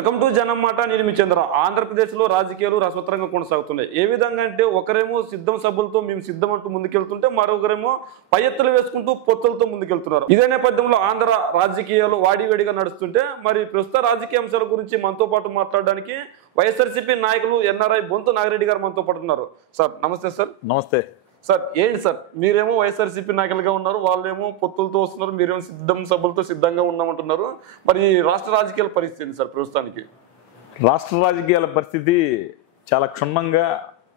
Welcome to జనం మాట. నేను మీ చంద్ర. ఆంధ్రప్రదేశ్లో రాజకీయాలు రసవత్తరంగా కొనసాగుతున్నాయి. ఏ విధంగా అంటే ఒకరేమో సిద్ధం సభ్యులతో మేము సిద్ధం అంటూ ముందుకెళ్తుంటే మరొకరేమో పై ఎత్తులు వేసుకుంటూ పొత్తులతో ముందుకెళ్తున్నారు. ఇదే నేపథ్యంలో ఆంధ్ర రాజకీయాలు వాడివేడిగా నడుస్తుంటే మరి ప్రస్తుత రాజకీయ అంశాల గురించి మనతో పాటు మాట్లాడడానికి వైఎస్ఆర్సీపీ నాయకులు ఎన్ఆర్ఐ బొంతు నాగిరెడ్డి గారు మనతో పాటు ఉన్నారు. సార్ నమస్తే. సార్ నమస్తే సార్. ఏంటి సార్, మీరేమో వైఎస్ఆర్సీపీ నాయకులుగా ఉన్నారు, వాళ్ళేమో పొత్తులతో వస్తున్నారు, మీరేమో సిద్ధం సభ్యులతో సిద్ధంగా ఉన్నామంటున్నారు. మరి రాష్ట్ర రాజకీయాల పరిస్థితి సార్ ప్రస్తుతానికి? రాష్ట్ర రాజకీయాల పరిస్థితి చాలా క్షుణ్ణంగా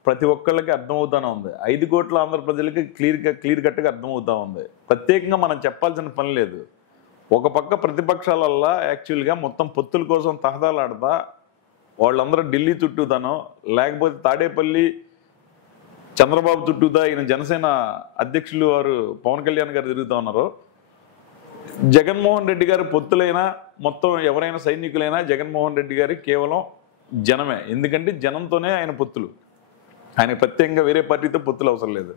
ప్రతి ఒక్కళ్ళకి అర్థమవుతూనే ఉంది. 5 కోట్ల ఆంధ్ర ప్రజలకి క్లియర్ కట్గా అర్థమవుతూ ఉంది. ప్రత్యేకంగా మనం చెప్పాల్సిన పని లేదు. ఒక పక్క ప్రతిపక్షాలల్లా యాక్చువల్గా మొత్తం పొత్తుల కోసం తహదాలాడతా వాళ్ళందరూ ఢిల్లీ చుట్టూతానో లేకపోతే తాడేపల్లి చంద్రబాబు చుట్టూదా ఈయన జనసేన అధ్యక్షులు వారు పవన్ కళ్యాణ్ గారు తిరుగుతూ ఉన్నారు. జగన్మోహన్ రెడ్డి గారి పొత్తులైనా మొత్తం ఎవరైనా సైనికులైనా జగన్మోహన్ రెడ్డి గారి కేవలం జనమే. ఎందుకంటే జనంతోనే ఆయన పొత్తులు. ఆయన ప్రత్యేకంగా వేరే పార్టీతో పొత్తులు అవసరం లేదు.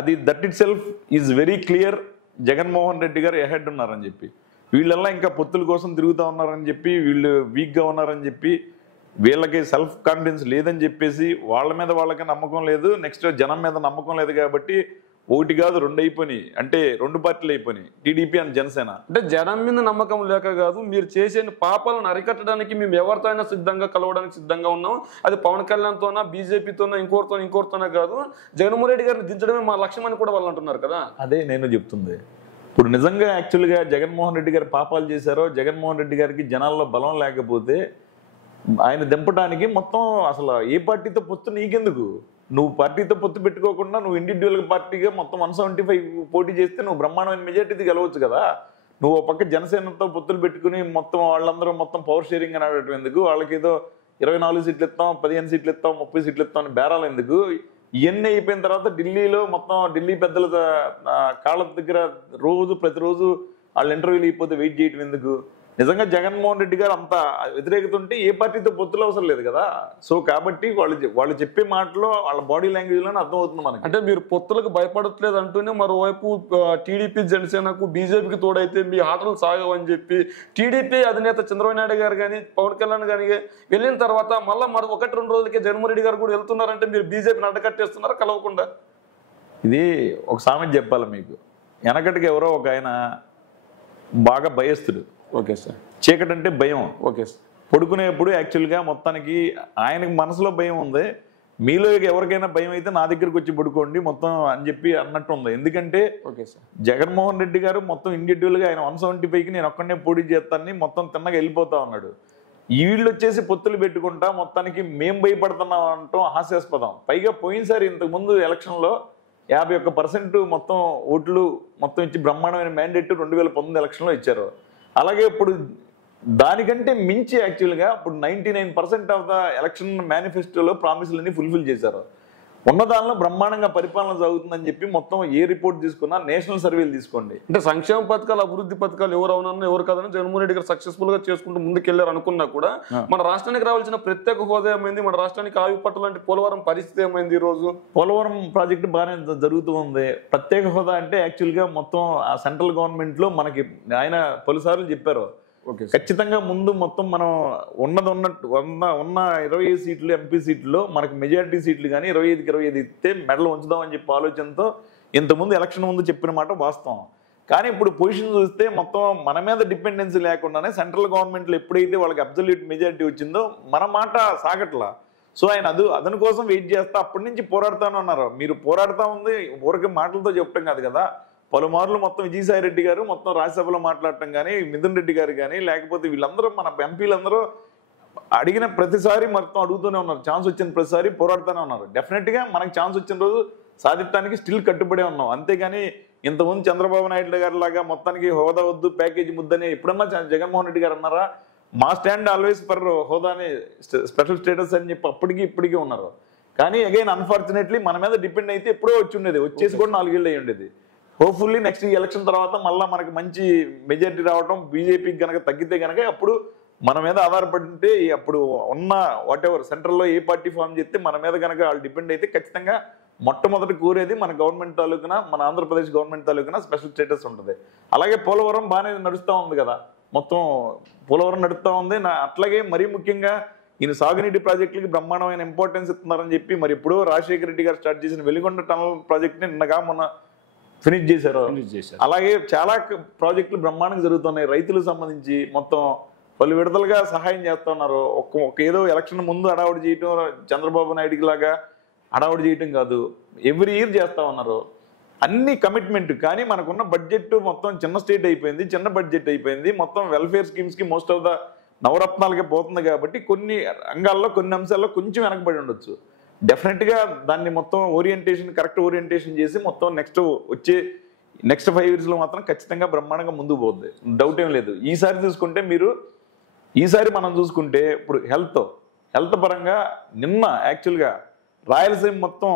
అది that it self is very clear. Jaganmohan Reddy గారు ఎహెడ్ ఉన్నారని చెప్పి, వీళ్ళల్లా ఇంకా పొత్తుల కోసం తిరుగుతూ ఉన్నారని చెప్పి, వీళ్ళు వీక్గా ఉన్నారని చెప్పి, వీళ్ళకి సెల్ఫ్ కాన్ఫిడెన్స్ లేదని చెప్పేసి వాళ్ళ మీద వాళ్ళకి నమ్మకం లేదు, నెక్స్ట్ జనం మీద నమ్మకం లేదు. కాబట్టి ఒకటి కాదు 2 అయిపోయినాయి. అంటే 2 పార్టీలు అయిపోయినాయి, టీడీపీ అండ్ జనసేన. అంటే జనం మీద నమ్మకం లేక కాదు, మీరు చేసే పాపాలను అరికట్టడానికి మేము ఎవరితో అయినా సిద్ధంగా కలవడానికి సిద్ధంగా ఉన్నాం. అది పవన్ కళ్యాణ్తోనా, బీజేపీతోనా, ఇంకోరితోనా కాదు, జగన్మోహన్ రెడ్డి గారిని దించడమే మా లక్ష్యం అని కూడా వాళ్ళు అంటున్నారు కదా. అదే నేను చెప్తుంది. ఇప్పుడు నిజంగా యాక్చువల్గా జగన్మోహన్ రెడ్డి గారు పాపాలు చేశారో, జగన్మోహన్ రెడ్డి గారికి జనాల్లో బలం లేకపోతే ఆయన దింపడానికి మొత్తం అసలు ఏ పార్టీతో పొత్తు నీకెందుకు? నువ్వు పార్టీతో పొత్తు పెట్టుకోకుండా నువ్వు ఇండివిజువల్ పార్టీగా మొత్తం 175 పోటీ చేస్తే నువ్వు బ్రహ్మాండమైన మెజార్టీ గెలవచ్చు కదా. నువ్వు ఒక పక్క జనసేనతో పొత్తులు పెట్టుకుని మొత్తం వాళ్ళందరూ మొత్తం పవర్ షేరింగ్ అని ఆడటం ఎందుకు? వాళ్ళకి ఏదో 24 సీట్లు ఇస్తాం, 15 సీట్లు ఇస్తాం, 30 సీట్లు ఇస్తాం అని బేరాలు ఎందుకు? ఇవన్నీ అయిపోయిన తర్వాత ఢిల్లీలో మొత్తం ఢిల్లీ పెద్దల కాళ్ళ దగ్గర ప్రతిరోజు వాళ్ళ ఇంటర్వ్యూలు అయిపోతే వెయిట్ చేయటం ఎందుకు? నిజంగా జగన్మోహన్ రెడ్డి గారు అంత వ్యతిరేకత ఉంటే ఏ పార్టీతో పొత్తులు అవసరం లేదు కదా. సో కాబట్టి వాళ్ళు చెప్పే మాటలో వాళ్ళ బాడీ లాంగ్వేజ్లోనే అర్థమవుతుంది మనకి. అంటే మీరు పొత్తులకు భయపడట్లేదు అంటూనే మరోవైపు టీడీపీ జనసేనకు బీజేపీకి తోడైతే మీ ఆటలు సాగవని చెప్పి టీడీపీ అధినేత చంద్రబాబు నాయుడు గారు కానీ పవన్ కళ్యాణ్ గారి వెళ్ళిన తర్వాత మళ్ళీ 1-2 రోజులకే జగన్మోహన్ రెడ్డి గారు కూడా వెళ్తున్నారంటే మీరు బీజేపీని అడ్డకట్టేస్తున్నారా కలవకుండా? ఇది ఒక సామెత చెప్పాలి మీకు. వెనకటికి ఎవరో ఒక ఆయన బాగా భయస్తుడు. Okay sir. చీకటి అంటే భయం. Okay sir. పడుకునేప్పుడు యాక్చువల్గా మొత్తానికి ఆయనకి మనసులో భయం ఉంది. మీలో ఎవరికైనా భయం అయితే నా దగ్గరకు వచ్చి పడుకోండి మొత్తం అని చెప్పి అన్నట్టు ఉంది. ఎందుకంటే ఓకే సార్, జగన్మోహన్ రెడ్డి గారు మొత్తం ఇండివిజువల్గా ఆయన 175కి నేను ఒక్కడనే పోటీ చేస్తానని మొత్తం తిన్నగా వెళ్ళిపోతా ఉన్నాడు. వీళ్ళు వచ్చేసి పొత్తులు పెట్టుకుంటా మొత్తానికి మేము భయపడుతున్నాం అంటాం హాస్యాస్పదం. పైగా పోయినసారి ఇంతకుముందు ఎలక్షన్లో 51% మొత్తం ఓట్లు మొత్తం ఇచ్చి బ్రహ్మాండమైన మ్యాండేట్ 2019 ఎలక్షన్లో ఇచ్చారు. అలాగే ఇప్పుడు దానికంటే మించి యాక్చువల్గా ఇప్పుడు 99% ఆఫ్ ద ఎలక్షన్ మేనిఫెస్టోలో ప్రామిసులన్నీ ఫుల్ఫిల్ చేశారు. ఉన్నదానిలో బ్రహ్మాండంగా పరిపాలన జరుగుతుందని చెప్పి మొత్తం ఏ రిపోర్ట్ తీసుకున్నా నేషనల్ సర్వేలు తీసుకోండి. అంటే సంక్షేమ పథకాలు, అభివృద్ధి పథకాలు ఎవరు అవునన్నా ఎవరు కాదని జగన్మోహన్ రెడ్డి గారు సక్సెస్ఫుల్ గా చేసుకుంటూ ముందుకెళ్లారు అనుకున్నా కూడా మన రాష్ట్రానికి రావాల్సిన ప్రత్యేక హోదా ఏమైంది? మన రాష్ట్రానికి ఆయుపట్టు లాంటి పోలవరం పరిస్థితి ఏమైంది? ఈ రోజు పోలవరం ప్రాజెక్టు బాగానే జరుగుతూ ఉంది. ప్రత్యేక హోదా అంటే యాక్చువల్గా మొత్తం ఆ సెంట్రల్ గవర్నమెంట్ లో మనకి ఆయన పలుసార్లు చెప్పారు ఖచ్చితంగా ముందు మొత్తం మనం ఉన్న 25 సీట్లు ఎంపీ సీట్లు మనకి మెజారిటీ సీట్లు కానీ 25కి 25 ఇస్తే మెడల్ ఉంచుదామని చెప్పి ఆలోచనతో ఇంతకుముందు ఎలక్షన్ ముందు చెప్పిన మాట వాస్తవం. కానీ ఇప్పుడు పొజిషన్ చూస్తే మొత్తం మన మీద డిపెండెన్సీ లేకుండానే సెంట్రల్ గవర్నమెంట్లో ఎప్పుడైతే వాళ్ళకి అబ్జల్యూట్ మెజారిటీ వచ్చిందో మన మాట సాగట్లా. సో ఆయన అదను కోసం వెయిట్ చేస్తా అప్పటి నుంచి పోరాడుతాను అన్నారు. మీరు పోరాడుతూ ఉంది ఊరికే మాటలతో చెప్పడం కాదు కదా. పలుమార్లు మొత్తం విజయసాయి రెడ్డి గారు మొత్తం రాజ్యసభలో మాట్లాడటం కానీ, మిథున్ రెడ్డి గారు కానీ, లేకపోతే వీళ్ళందరూ మన ఎంపీలందరూ అడిగిన ప్రతిసారి మొత్తం అడుగుతూనే ఉన్నారు. ఛాన్స్ వచ్చిన ప్రతిసారి పోరాడుతూనే ఉన్నారు. డెఫినెట్గా మనకు ఛాన్స్ వచ్చిన రోజు సాధించడానికి స్టిల్ కట్టుబడే ఉన్నాం. అంతేగాని ఇంతకుముందు చంద్రబాబు నాయుడు గారి లాగా మొత్తానికి హోదా వద్దు ప్యాకేజీ ముద్దని ఎప్పుడన్నా జగన్మోహన్ రెడ్డి గారు అన్నారా? మా స్టాండ్ ఆల్వేస్ ఫర్ హోదాని స్పెషల్ స్టేటస్ అని చెప్పి అప్పటికి ఇప్పటికీ ఉన్నారు. కానీ అగైన్ అన్ఫార్చునేట్లీ మన మీద డిపెండ్ అయితే ఎప్పుడో వచ్చి ఉండేది, వచ్చేసి కూడా 4 ఏళ్ళు అయ్యి ఉండేది. హోప్ఫుల్లీ నెక్స్ట్ ఎలక్షన్ తర్వాత మళ్ళీ మనకి మంచి మెజారిటీ రావడం, బీజేపీకి కనుక తగ్గితే కనుక అప్పుడు మన మీద ఆధారపడి ఉంటే అప్పుడు ఉన్న వాట్ ఎవర్ సెంట్రల్లో ఏ పార్టీ ఫామ్ చేస్తే మన మీద కనుక వాళ్ళు డిపెండ్ అయితే ఖచ్చితంగా మొట్టమొదటి కోరేది మన గవర్నమెంట్ తాలూకున, మన ఆంధ్రప్రదేశ్ గవర్నమెంట్ తాలూకున స్పెషల్ స్టేటస్ ఉంటుంది. అలాగే పోలవరం బాగానే నడుస్తూ ఉంది కదా. మొత్తం పోలవరం నడుపుతా ఉంది. అట్లాగే మరీ ముఖ్యంగా ఈయన సాగునీటి ప్రాజెక్టులకి బ్రహ్మాండమైన ఇంపార్టెన్స్ ఇస్తున్నారని చెప్పి మరి ఇప్పుడు రాజశేఖర రెడ్డి గారు స్టార్ట్ చేసిన వెలిగొండ టనల్ ప్రాజెక్ట్ని నిన్నగా మొన్న ఫినిష్ చేశారు. అలాగే చాలా ప్రాజెక్టులు బ్రహ్మాండంగా జరుగుతున్నాయి. రైతులకు సంబంధించి మొత్తం పలు విడతలుగా సహాయం చేస్తున్నారు. ఒక ఏదో ఎలక్షన్ ముందు హడావుడి చేయటం, చంద్రబాబు నాయుడికి లాగా హడావుడి చేయటం కాదు, ఎవ్రీ ఇయర్ చేస్తా ఉన్నారు. అన్ని కమిట్మెంట్. కానీ మనకున్న బడ్జెట్ మొత్తం చిన్న స్టేట్ అయిపోయింది, చిన్న బడ్జెట్ అయిపోయింది. మొత్తం వెల్ఫేర్ స్కీమ్స్కి మోస్ట్ ఆఫ్ ద నవరత్నాలకే పోతుంది కాబట్టి కొన్ని రంగాల్లో కొన్ని అంశాల్లో కొంచెం వెనకబడి ఉండొచ్చు. డెఫినెట్గా దాన్ని మొత్తం కరెక్ట్ ఓరియంటేషన్ చేసి మొత్తం నెక్స్ట్ 5 yearsలో మాత్రం ఖచ్చితంగా బ్రహ్మాండంగా ముందుకు పోద్ది, డౌట్ ఏం లేదు. ఈసారి మనం చూసుకుంటే ఇప్పుడు హెల్త్ పరంగా నిన్న యాక్చువల్గా రాయలసీమ మొత్తం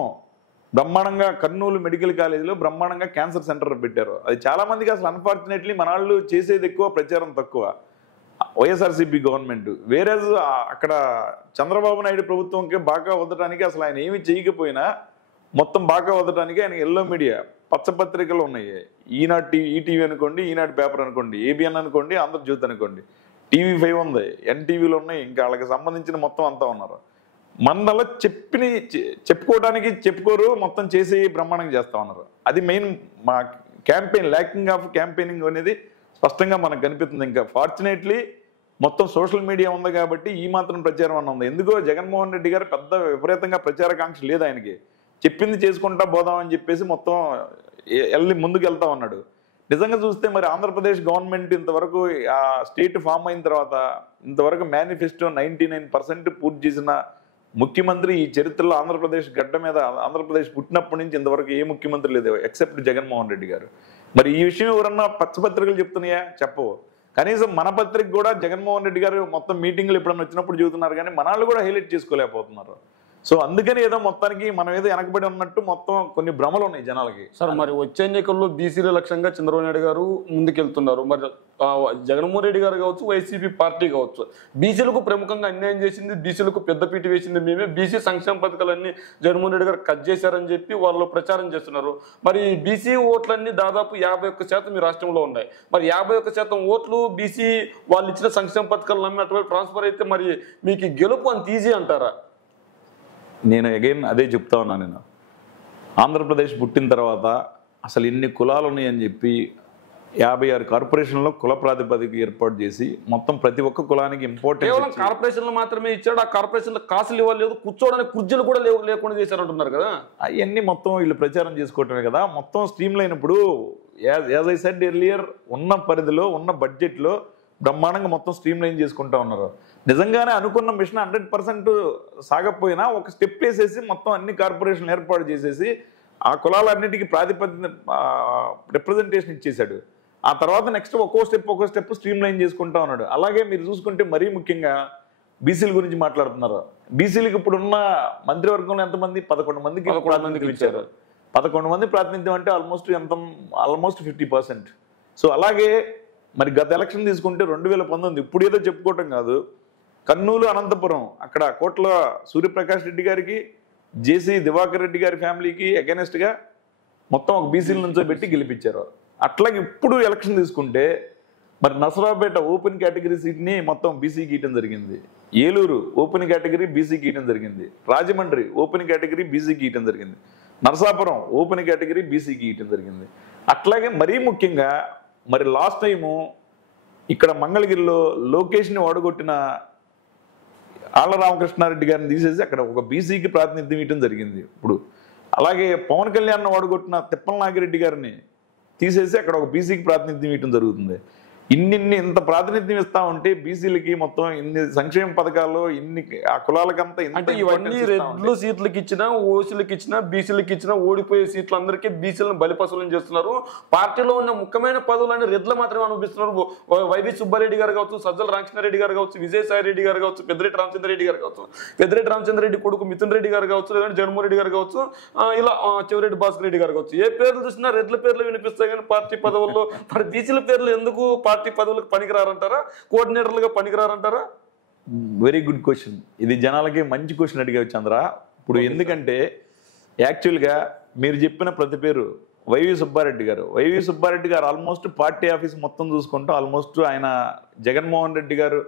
బ్రహ్మాండంగా కర్నూలు మెడికల్ కాలేజీలో బ్రహ్మాండంగా క్యాన్సర్ సెంటర్ పెట్టారు. అది చాలా మందికి అసలు అన్ఫార్చునేట్లీ మన వాళ్ళు చేసేది ఎక్కువ, ప్రచారం తక్కువ వైఎస్ఆర్సీపీ గవర్నమెంట్. వేరే అక్కడ చంద్రబాబు నాయుడు ప్రభుత్వంకి బాగా వదలడానికి అసలు ఆయన ఏమి చేయకపోయినా మొత్తం బాగా వదలడానికి ఆయన ఎల్లో మీడియా పచ్చపత్రికలు ఉన్నాయి. ఈటీవీ అనుకోండి, ఈనాడు పేపర్ అనుకోండి, ఏబిఎన్ అనుకోండి, ఆంధ్రజ్యోతి అనుకోండి, TV5 ఉంది, ఎన్టీవీలు ఉన్నాయి, ఇంకా వాళ్ళకి సంబంధించిన మొత్తం అంతా ఉన్నారు. మనలో చెప్పుకోవడానికి చెప్పుకోరు, మొత్తం చేసి బ్రహ్మాండంగా చేస్తా ఉన్నారు. అది మెయిన్ మా క్యాంపెయిన్, ల్యాకింగ్ ఆఫ్ క్యాంపెయినింగ్ అనేది స్పష్టంగా మనకు కనిపిస్తుంది. ఇంకా ఫార్చునేట్లీ మొత్తం సోషల్ మీడియా ఉంది కాబట్టి ఈ మాత్రం ప్రచారం అన్న ఉంది. ఎందుకో జగన్మోహన్ రెడ్డి గారు పెద్ద విపరీతంగా ప్రచారకాంక్ష లేదు ఆయనకి. చెప్పింది చేసుకుంటా పోదామని చెప్పేసి మొత్తం ముందుకు వెళ్తా ఉన్నాడు. నిజంగా చూస్తే మరి ఆంధ్రప్రదేశ్ గవర్నమెంట్ ఇంతవరకు ఆ స్టేట్ ఫామ్ అయిన తర్వాత ఇంతవరకు మేనిఫెస్టో 99% పూర్తి చేసిన ముఖ్యమంత్రి ఈ చరిత్రలో ఆంధ్రప్రదేశ్ గడ్డ మీద, ఆంధ్రప్రదేశ్ పుట్టినప్పటి నుంచి ఇంతవరకు ఏ ముఖ్యమంత్రి లేదు ఎక్సెప్ట్ జగన్మోహన్ రెడ్డి గారు. మరి ఈ విషయం ఎవరన్నా పచ్చపత్రికలు చెప్తున్నాయా? చెప్పవు. కనీసం మన పత్రిక కూడా జగన్మోహన్ రెడ్డి గారు మొత్తం మీటింగ్లు ఎప్పుడన్నా వచ్చినప్పుడు చెబుతున్నారు, కానీ మనాళ్ళు కూడా హైలైట్ చేసుకోలేకపోతున్నారు. సో అందుకని ఏదో మొత్తానికి మనం ఏదో వెనకబడి ఉన్నట్టు మొత్తం కొన్ని భ్రమలు ఉన్నాయి జనాలకి. సార్ మరి వచ్చే ఎన్నికల్లో బీసీల లక్ష్యంగా చంద్రబాబు నాయుడు గారు ముందుకెళ్తున్నారు. మరి జగన్మోహన్ రెడ్డి గారు కావచ్చు, వైసీపీ పార్టీ కావచ్చు, బీసీలకు ప్రముఖంగా అన్యాయం చేసింది, బీసీలకు పెద్దపీట వేసింది మేమే, బీసీ సంక్షేమ పథకాలన్నీ జగన్మోహన్ రెడ్డి గారు కట్ చేశారని చెప్పి వాళ్ళు ప్రచారం చేస్తున్నారు. మరి బీసీ ఓట్లన్నీ దాదాపు 51% మీ రాష్ట్రంలో ఉన్నాయి. మరి 51% ఓట్లు బీసీ వాళ్ళు ఇచ్చిన సంక్షేమ పథకాలు నమ్మి అటువంటి ట్రాన్స్ఫర్ అయితే మరి మీకు గెలుపు అంత ఈజీ అంటారా? నేను అగైన్ అదే చెప్తా ఉన్నా. నేను ఆంధ్రప్రదేశ్ పుట్టిన తర్వాత అసలు ఇన్ని కులాలు ఉన్నాయని చెప్పి 56 కార్పొరేషన్లో కుల ప్రాతిపదిక ఏర్పాటు చేసి మొత్తం ప్రతి ఒక్క కులానికి ఇంపార్టెంట్ కేవలం కార్పొరేషన్లు మాత్రమే ఇచ్చాడు. ఆ కార్పొరేషన్లో కాసులు ఇవ్వలేదు, కూర్చోవడానికి కుర్చీలు కూడా లేకుండా చేశారంటున్నారు కదా. అవన్నీ మొత్తం వీళ్ళు ప్రచారం చేసుకోవటమే కదా. మొత్తం స్ట్రీమ్ లైనప్పుడు యాజ్ ఐ సెడ్ ఎర్లియర్ ఉన్న పరిధిలో ఉన్న బడ్జెట్లో బ్రహ్మాండంగా మొత్తం స్ట్రీమ్ లైన్ చేసుకుంటా ఉన్నారు. నిజంగానే అనుకున్న మిషన్ 100% సాగకపోయినా ఒక స్టెప్ వేసేసి మొత్తం అన్ని కార్పొరేషన్లు ఏర్పాటు చేసేసి ఆ కులాలన్నిటికీ రిప్రజెంటేషన్ ఇచ్చేశాడు. ఆ తర్వాత నెక్స్ట్ ఒక్కో స్టెప్ స్ట్రీమ్ లైన్ చేసుకుంటా ఉన్నాడు. అలాగే మీరు చూసుకుంటే మరీ ముఖ్యంగా బీసీల గురించి మాట్లాడుతున్నారు. బీసీలకు ఇప్పుడున్న మంత్రివర్గంలో ఎంతమంది? 11 మందికి ప్రాతినిధ్యం ఇచ్చారు. 11 మంది ప్రాతినిధ్యం అంటే ఆల్మోస్ట్ 50%. సో అలాగే మరి గత ఎలక్షన్ తీసుకుంటే 2019, ఇప్పుడు ఏదో చెప్పుకోవటం కాదు, కర్నూలు, అనంతపురం అక్కడ కోట్ల సూర్యప్రకాష్ రెడ్డి గారికి, జేసీ దివాకర్ రెడ్డి గారి ఫ్యామిలీకి అగైనెస్ట్గా మొత్తం ఒక బీసీల నుంచో పెట్టి గెలిపించారు. అట్లాగే ఇప్పుడు ఎలక్షన్ తీసుకుంటే మరి నసరాపేట ఓపెన్ కేటగిరీ సీట్ని మొత్తం బీసీకి ఇవ్వడం జరిగింది. ఏలూరు ఓపెన్ కేటగిరీ బీసీకి ఇవ్వడం జరిగింది. రాజమండ్రి ఓపెన్ కేటగిరీ బీసీకి ఇవ్వడం జరిగింది. నరసాపురం ఓపెన్ కేటగిరీ బీసీకి ఇవ్వడం జరిగింది. అట్లాగే మరీ ముఖ్యంగా మరి లాస్ట్ టైము ఇక్కడ మంగళగిరిలో లోకేష్ని ఓడగొట్టిన ఆళ్ల రామకృష్ణారెడ్డి గారిని తీసేసి అక్కడ ఒక బీసీకి ప్రాతినిధ్యం ఇవ్వడం జరిగింది. ఇప్పుడు అలాగే పవన్ కళ్యాణ్ ఓడగొట్టిన తిప్పల నాగిరెడ్డి గారిని తీసేసి అక్కడ ఒక బీసీకి ప్రాతినిధ్యం ఇవ్వడం జరుగుతుంది. ఇంత ప్రాతినిధ్యం ఇస్తా ఉంటే బీసీలకి మొత్తం ఇన్ని సంక్షేమ పథకాలు ఇన్ని ఆ కులాలకంతా అంటే ఇవన్నీ రెడ్లు సీట్లకి ఇచ్చినా, ఓసీలకి ఇచ్చినా, బీసీలకి ఇచ్చినా ఓడిపోయే సీట్లు అందరికీ బీసీలను బలిపశులను చేస్తున్నారు. పార్టీలో ఉన్న ముఖ్యమైన పదవులన్నీ రెడ్లు మాత్రమే అనిపిస్తున్నారు. వైవి సుబ్బారెడ్డి గారు కావచ్చు, సజ్జల రామకృష్ణారెడ్డి గారు కావచ్చు, విజయసాయి రెడ్డి గారు కావచ్చు, పెద్దిరెడ్డి రామచంద్రరెడ్డి గారు కావచ్చు, పెద్దిరెడ్డి రామచంద్రరెడ్డి కొడుకు మిథున్ రెడ్డి గారు కావచ్చు, లేదంటే జగన్మోహన్ రెడ్డి గారు కావచ్చు, ఇలా చెవిరెడ్డి భాస్కర్ రెడ్డి గారు కావచ్చు, ఏ పేర్లు చూసినా రెడ్ల పేర్లు వినిపిస్తాయి. కానీ పార్టీ పదవుల్లో మరి బీసీల పేర్లు ఎందుకు పార్టీ పదవులకు పనికిరారంటారా? కోఆర్డినేటర్లుగా పనికిరారంటారా? Very good question. ఇది జనాలకి మంచి క్వశ్చన్ అడిగావు చంద్ర. ఇప్పుడు ఎందుకంటే యాక్చువల్గా మీరు చెప్పిన ప్రతి పేరు వైవి సుబ్బారెడ్డి గారు ఆల్మోస్ట్ పార్టీ ఆఫీస్ మొత్తం చూసుకుంటూ ఆల్మోస్ట్ ఆయన జగన్మోహన్ రెడ్డి గారు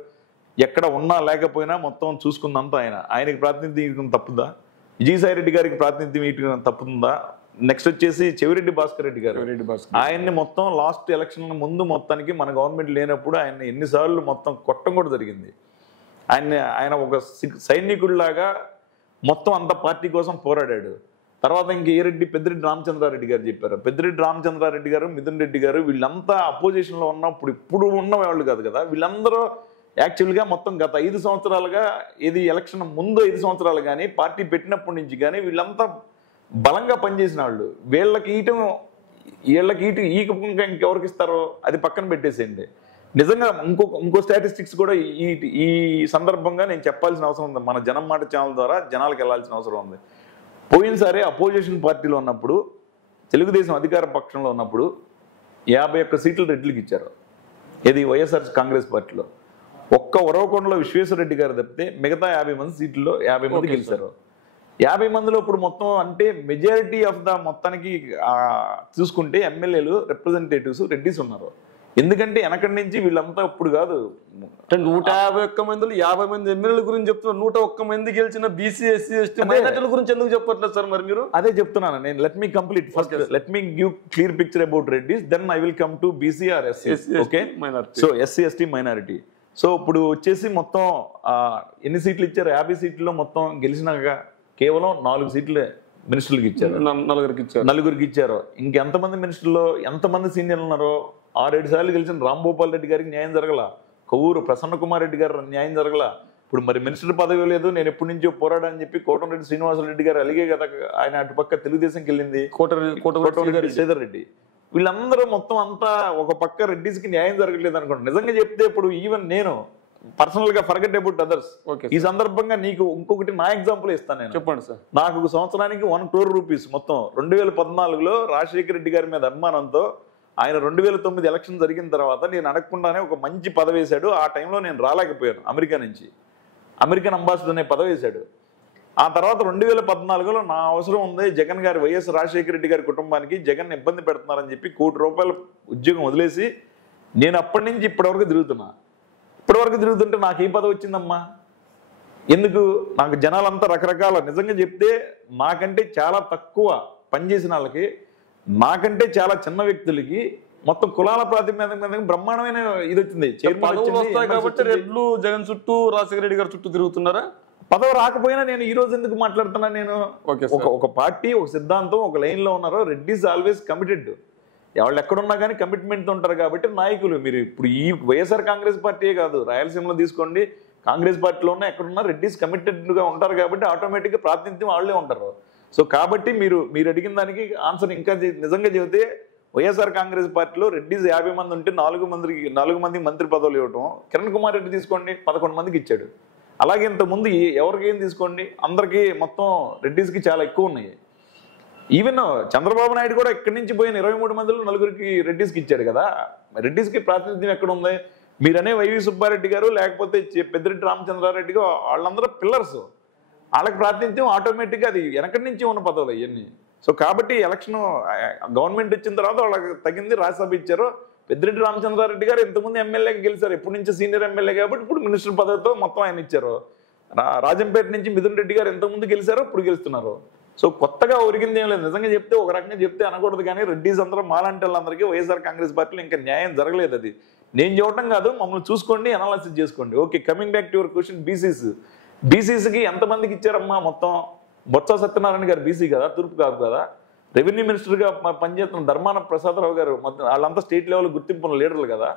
ఎక్కడ ఉన్నా లేకపోయినా మొత్తం చూసుకుందంతా ఆయనకి ప్రాతినిధ్యం ఇవ్వడం తప్పుదా? విజయసాయి రెడ్డి గారికి ప్రాతినిధ్యం ఇవ్వడం తప్పుతుందా? నెక్స్ట్ వచ్చేసి చెవిరెడ్డి భాస్కర్ రెడ్డి గారు, ఆయన్ని మొత్తం లాస్ట్ ఎలక్షన్ ముందు మొత్తానికి మన గవర్నమెంట్ లేనప్పుడు ఆయన ఎన్నిసార్లు మొత్తం కొట్టం కూడా జరిగింది. ఆయన ఒక సైనికుడిలాగా మొత్తం అంత పార్టీ కోసం పోరాడాడు. తర్వాత ఇంక పెద్దిరెడ్డి రామచంద్రారెడ్డి గారు చెప్పారు. పెద్దిరెడ్డి రామచంద్రారెడ్డి గారు, మిథున్ రెడ్డి గారు వీళ్ళంతా అపోజిషన్లో ఉన్నప్పుడు ఇప్పుడు ఉన్న వాళ్ళు కాదు కదా, వీళ్ళందరూ యాక్చువల్గా మొత్తం గత 5 సంవత్సరాలుగా ఇది ఎలక్షన్ ముందు 5 సంవత్సరాలు కానీ పార్టీ పెట్టినప్పటి నుంచి కానీ వీళ్ళంతా బలంగా పనిచేసిన వాళ్ళు. వీళ్ళకి ఇంకెవరికి ఇస్తారో అది పక్కన పెట్టేసేయండి. నిజంగా ఇంకో స్టాటిస్టిక్స్ కూడా ఈ సందర్భంగా నేను చెప్పాల్సిన అవసరం ఉంది. మన జనం మాట ఛానల్ ద్వారా జనాలకు వెళ్ళాల్సిన అవసరం ఉంది. పోయినసారి అపోజిషన్ పార్టీలో ఉన్నప్పుడు, తెలుగుదేశం అధికార పక్షంలో ఉన్నప్పుడు 51 సీట్లు రెడ్లకి ఇచ్చారు. ఇది వైఎస్ఆర్ కాంగ్రెస్ పార్టీలో. ఒక్క ఉరవకొండలో విశ్వేశ్వరరెడ్డి గారు తప్పితే మిగతా 50 మంది సీట్లలో 50 మంది గెలిచారు. 50 మందిలో ఇప్పుడు మొత్తం అంటే మెజారిటీ ఆఫ్ ద మొత్తానికి చూసుకుంటే ఎమ్మెల్యేలు, రిప్రజెంటేటివ్స్ రెడ్డిస్ ఉన్నారు. ఎందుకంటే వెనకటి నుంచి వీళ్ళంతా ఇప్పుడు కాదు, 151 మందిలో 50 మంది ఎమ్మెల్యేల గురించి చెప్తున్నారు. 101 మంది గెలిచిన బీసీ, ఎస్సీ, ఎస్టీ మైనారిటీల గురించి ఎందుకు చెప్పట్లేదు సార్ మరి మీరు? అదే చెప్తున్నాను నేను. Let me complete first. Let me give clear picture about Reddys, then I will come to BC or SC. Okay, so SC, ST, minority. So ఇప్పుడు వచ్చేసి మొత్తం ఎన్ని సీట్లు ఇచ్చారు? 50 సీట్లలో మొత్తం గెలిచినాక కేవలం 4 సీట్లే మినిస్టర్లకు ఇచ్చారు. నలుగురికి ఇచ్చారు. ఇంకెంతమంది మినిస్టర్లో ఎంతమంది సీనియర్లు ఉన్నారో 6-7 సార్లు గెలిచిన రాంభూపాల్ రెడ్డి గారికి న్యాయం జరగల, కొవ్వూరు ప్రసన్న కుమార్ రెడ్డి గారు న్యాయం జరగల. ఇప్పుడు మరి మినిస్టర్ పదవి లేదు, నేను ఎప్పటి నుంచో పోరాడని చెప్పి కోటమిరెడ్డి శ్రీనివాసరెడ్డి గారు అలిగే కదా ఆయన అటుపక్క తెలుగుదేశంకి వెళ్ళింది, కోటమిరెడ్డి శ్రీధర్ రెడ్డి. వీళ్ళందరూ మొత్తం అంతా ఒక పక్క రెడ్డిస్కి న్యాయం జరగట్లేదు అనుకోండి. నిజంగా చెప్తే ఇప్పుడు ఈవెన్ నేను పర్సనల్ గా ఫర్గెట్ అబౌట్ అదర్స్. ఈ సందర్భంగా నీకు ఇంకొకటి నా ఎగ్జాంపుల్ ఇస్తాను నేను. చెప్పండి సార్. నాకు ఒక సంవత్సరానికి 1 crore రూపీస్ మొత్తం 2014లో రాజశేఖర రెడ్డి గారి మీద అభిమానంతో ఆయన 2009 ఎలక్షన్ జరిగిన తర్వాత నేను అడగకుండానే ఒక మంచి పదవి వేశాడు. ఆ టైంలో నేను రాలేకపోయాను అమెరికా నుంచి. అమెరికన్ అంబాసిడర్ అనే పదవి వేశాడు. ఆ తర్వాత 2014లో నా అవసరం ఉంది, జగన్ గారి వైఎస్ రాజశేఖర రెడ్డి గారి కుటుంబానికి జగన్ ఇబ్బంది పెడుతున్నారని చెప్పి ₹1 కోటి ఉద్యోగం వదిలేసి నేను అప్పటి నుంచి ఇప్పటివరకు తిరుగుతుంటే నాకు ఈ పదవి వచ్చిందమ్మా. ఎందుకు? నాకు జనాలంతా రకరకాల, నిజంగా చెప్తే నాకంటే చాలా తక్కువ పనిచేసిన వాళ్ళకి, నాకంటే చాలా చిన్న వ్యక్తులకి మొత్తం కులాల ప్రాతిపదిక బ్రహ్మాండమైన ఇది వచ్చింది. రెడ్లు జగన్ చుట్టూ, రాజశేఖర రెడ్డి గారు చుట్టూ తిరుగుతున్నారా? పదవి రాకపోయినా నేను ఈ రోజు ఎందుకు మాట్లాడుతున్నా? నేను ఒక పార్టీ, ఒక సిద్ధాంతం, ఒక లైన్ లో ఉన్నారో. Reddys always committed. వాళ్ళు ఎక్కడున్నా కానీ కమిట్మెంట్తో ఉంటారు కాబట్టి నాయకులు. మీరు ఇప్పుడు ఈ వైఎస్ఆర్ కాంగ్రెస్ పార్టీయే కాదు, రాయలసీమలో తీసుకోండి, కాంగ్రెస్ పార్టీలో ఉన్న ఎక్కడున్నా రెడ్డిస్ కమిటెడ్గా ఉంటారు కాబట్టి ఆటోమేటిక్గా ప్రాతినిధ్యం వాళ్ళే ఉంటారు. సో కాబట్టి మీరు అడిగిన దానికి ఆన్సర్ ఇంకా నిజంగా చెబితే వైఎస్ఆర్ కాంగ్రెస్ పార్టీలో రెడ్డిస్ 50 మంది ఉంటే 4 మంది మంత్రి పదవులు ఇవ్వటం. కిరణ్ కుమార్ రెడ్డి తీసుకోండి 11 మందికి ఇచ్చాడు. అలాగే ఇంతకుముందు ఎవరికి ఏం తీసుకోండి, అందరికీ మొత్తం రెడ్డిస్కి చాలా ఎక్కువ ఉన్నాయి. ఈవెన్ చంద్రబాబు నాయుడు కూడా ఇక్కడి నుంచి పోయిన 23 మందిలో 4 రెడ్డిస్కి ఇచ్చాడు కదా. రెడ్డిస్కి ప్రాతినిధ్యం ఎక్కడ ఉంది? మీరనే వైవి సుబ్బారెడ్డి గారు, లేకపోతే పెద్దిరెడ్డి రామచంద్రారెడ్డి గారు, వాళ్ళందరూ పిల్లర్స్. వాళ్ళకి ప్రాతినిధ్యం ఆటోమేటిక్గా అది వెనకటి నుంచి ఉన్న పదవులు అవన్నీ. సో కాబట్టి ఎలక్షన్ గవర్నమెంట్ వచ్చిన తర్వాత వాళ్ళకి తగ్గింది, రాజ్యసభ ఇచ్చారు. పెద్దిరెడ్డి రామచంద్రారెడ్డి గారు ఇంతకుముందు ఎమ్మెల్యేగా గెలిచారు, ఎప్పటి నుంచి సీనియర్ ఎమ్మెల్యే కాబట్టి ఇప్పుడు మినిస్టర్ పదవితో మొత్తం ఆయన ఇచ్చారు. రాజంపేట నుంచి మిథున్ రెడ్డి గారు ఎంతకుముందు గెలిచారో ఇప్పుడు గెలుస్తున్నారు. సో కొత్తగా ఒరిగింది ఏం లేదు. నిజంగా చెప్తే ఒక రకంగా చెప్తే అనకూడదు కానీ రెడ్డిస్ అందరూ మాలాంటి వాళ్ళందరికీ వైఎస్ఆర్ కాంగ్రెస్ పార్టీలో ఇంకా న్యాయం జరగలేదు. అది నేను చూడటం కాదు, మమ్మల్ని చూసుకోండి, అనాలిసిస్ చేసుకోండి. Okay, coming back to your question. బీసీసీకి ఎంతమందికి ఇచ్చారమ్మా? మొత్తం బొత్స సత్యనారాయణ గారు బీసీ కదా, తూర్పు కాదు కదా. రెవెన్యూ మినిస్టర్గా పనిచేస్తున్న ధర్మాన ప్రసాదరావు గారు, మొత్తం వాళ్ళంతా స్టేట్ లెవెల్ గుర్తింపున్న లీడర్లు కదా.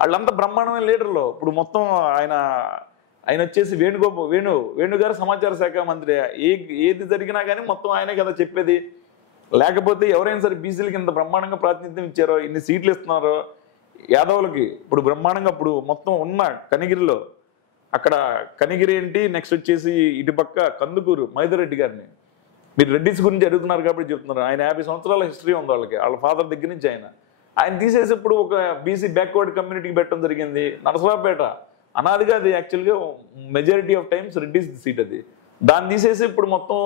వాళ్ళంతా బ్రహ్మాండమైన లీడర్లు. ఇప్పుడు మొత్తం ఆయన వచ్చేసి వేణు గారు సమాచార శాఖ మంత్రి. ఏది జరిగినా కానీ మొత్తం ఆయనే కదా చెప్పేది. లేకపోతే ఎవరైనా సరే బీసీలకి ఇంత బ్రహ్మాండంగా ప్రాతినిధ్యం ఇచ్చారో, ఇన్ని సీట్లు ఇస్తున్నారో యాదవులకి. ఇప్పుడు బ్రహ్మాండంగా ఇప్పుడు మొత్తం ఉన్న కనిగిరిలో, అక్కడ కనిగిరి ఏంటి, నెక్స్ట్ వచ్చేసి ఇటుపక్క కందుకూరు మైదరెడ్డి గారిని. మీరు రెడ్డిస్ గురించి అడుగుతున్నారు కాబట్టి చెప్తున్నారు. ఆయన 50 సంవత్సరాల హిస్టరీ ఉంది వాళ్ళకి, వాళ్ళ ఫాదర్ దగ్గర నుంచి. ఆయన తీసేసి ఇప్పుడు ఒక బీసీ బ్యాక్వర్డ్ కమ్యూనిటీకి పెట్టడం జరిగింది. నరసరావుపేట అనాదిగా అది యాక్చువల్గా majority of times Reddys seat అది. దాన్ని తీసేసి ఇప్పుడు మొత్తం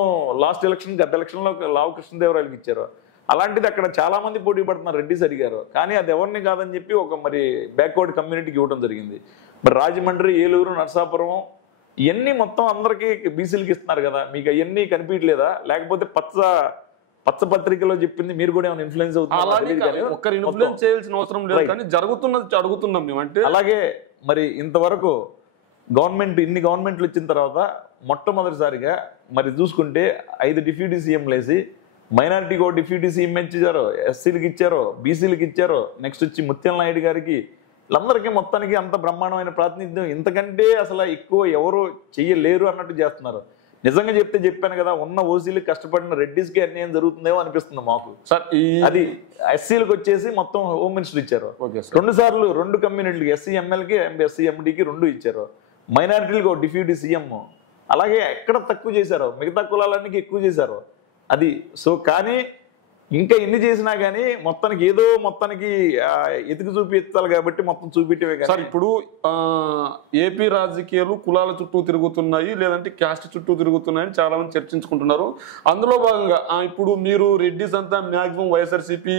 లాస్ట్ ఎలక్షన్, గత ఎలక్షన్లో లావు కృష్ణదేవరాయలకి ఇచ్చారు. అలాంటిది అక్కడ చాలా మంది పోటీ పడుతున్నారు, రెడ్డిస్ అడిగారు, కానీ అది ఎవరిని కాదని చెప్పి ఒక మరి బ్యాక్వర్డ్ కమ్యూనిటీకి ఇవ్వడం జరిగింది. మరి రాజమండ్రి, ఏలూరు, నరసాపురం ఇవన్నీ మొత్తం అందరికీ బీసీలకి ఇస్తున్నారు కదా, మీకు అవన్నీ కనిపించలేదా? లేకపోతే పచ్చ పత్రికలో చెప్పింది మీరు కూడా ఏమైనా ఇన్ఫ్లుయెన్స్ ఇన్ఫ్లుయెన్స్ చేయాల్సిన అవసరం లేదు, కానీ జరుగుతున్నది అడుగుతున్నాం మేము. అంటే అలాగే మరి ఇంతవరకు ఇన్ని గవర్నమెంట్లు వచ్చిన తర్వాత మొట్టమొదటిసారిగా మరి చూసుకుంటే 5 డిప్యూటీ సీఎంలు వేసి మైనారిటీకి ఒక డిప్యూటీ సీఎం ఇచ్చారు, ఎస్సీలకు ఇచ్చారు, బీసీలకు ఇచ్చారు, నెక్స్ట్ వచ్చి ముత్యాల నాయుడు గారికి, వీళ్ళందరికీ మొత్తానికి అంత బ్రహ్మాండమైన ప్రాతినిధ్యం, ఇంతకంటే అసలు ఎక్కువ ఎవరు చెయ్యలేరు అన్నట్టు చేస్తున్నారు. నిజంగా చెప్పాను కదా, ఉన్న ఓసీలకు కష్టపడిన రెడ్డిస్కి అన్యాయం జరుగుతుందేమో అనిపిస్తుంది మాకు. అది ఎస్సీలకు వచ్చేసి మొత్తం హోమ్ మినిస్టర్ ఇచ్చారు, 2 సార్లు 2 కమ్యూనిటీలకి, ఎస్సీ ఎమ్మెల్యేకి, ఎస్సీ ఎండికి 2 ఇచ్చారు, మైనారిటీలకు ఒక డిప్యూటీ సీఎం. అలాగే ఎక్కడ తక్కువ చేశారు, మిగతా కులాలన్నీ ఎక్కువ చేశారు. అది సో కానీ ఇంకా ఎన్ని చేసినా కానీ మొత్తానికి ఎతికి చూపించాలి కాబట్టి మొత్తం చూపించే. సార్ ఇప్పుడు ఏపీ రాజకీయాలు కులాల చుట్టూ తిరుగుతున్నాయి, లేదంటే క్యాస్ట్ చుట్టూ తిరుగుతున్నాయని చాలా మంది చర్చించుకుంటున్నారు. అందులో భాగంగా ఇప్పుడు మీరు రెడ్డిస్ అంతా మ్యాక్సిమం వైఎస్ఆర్సీపీ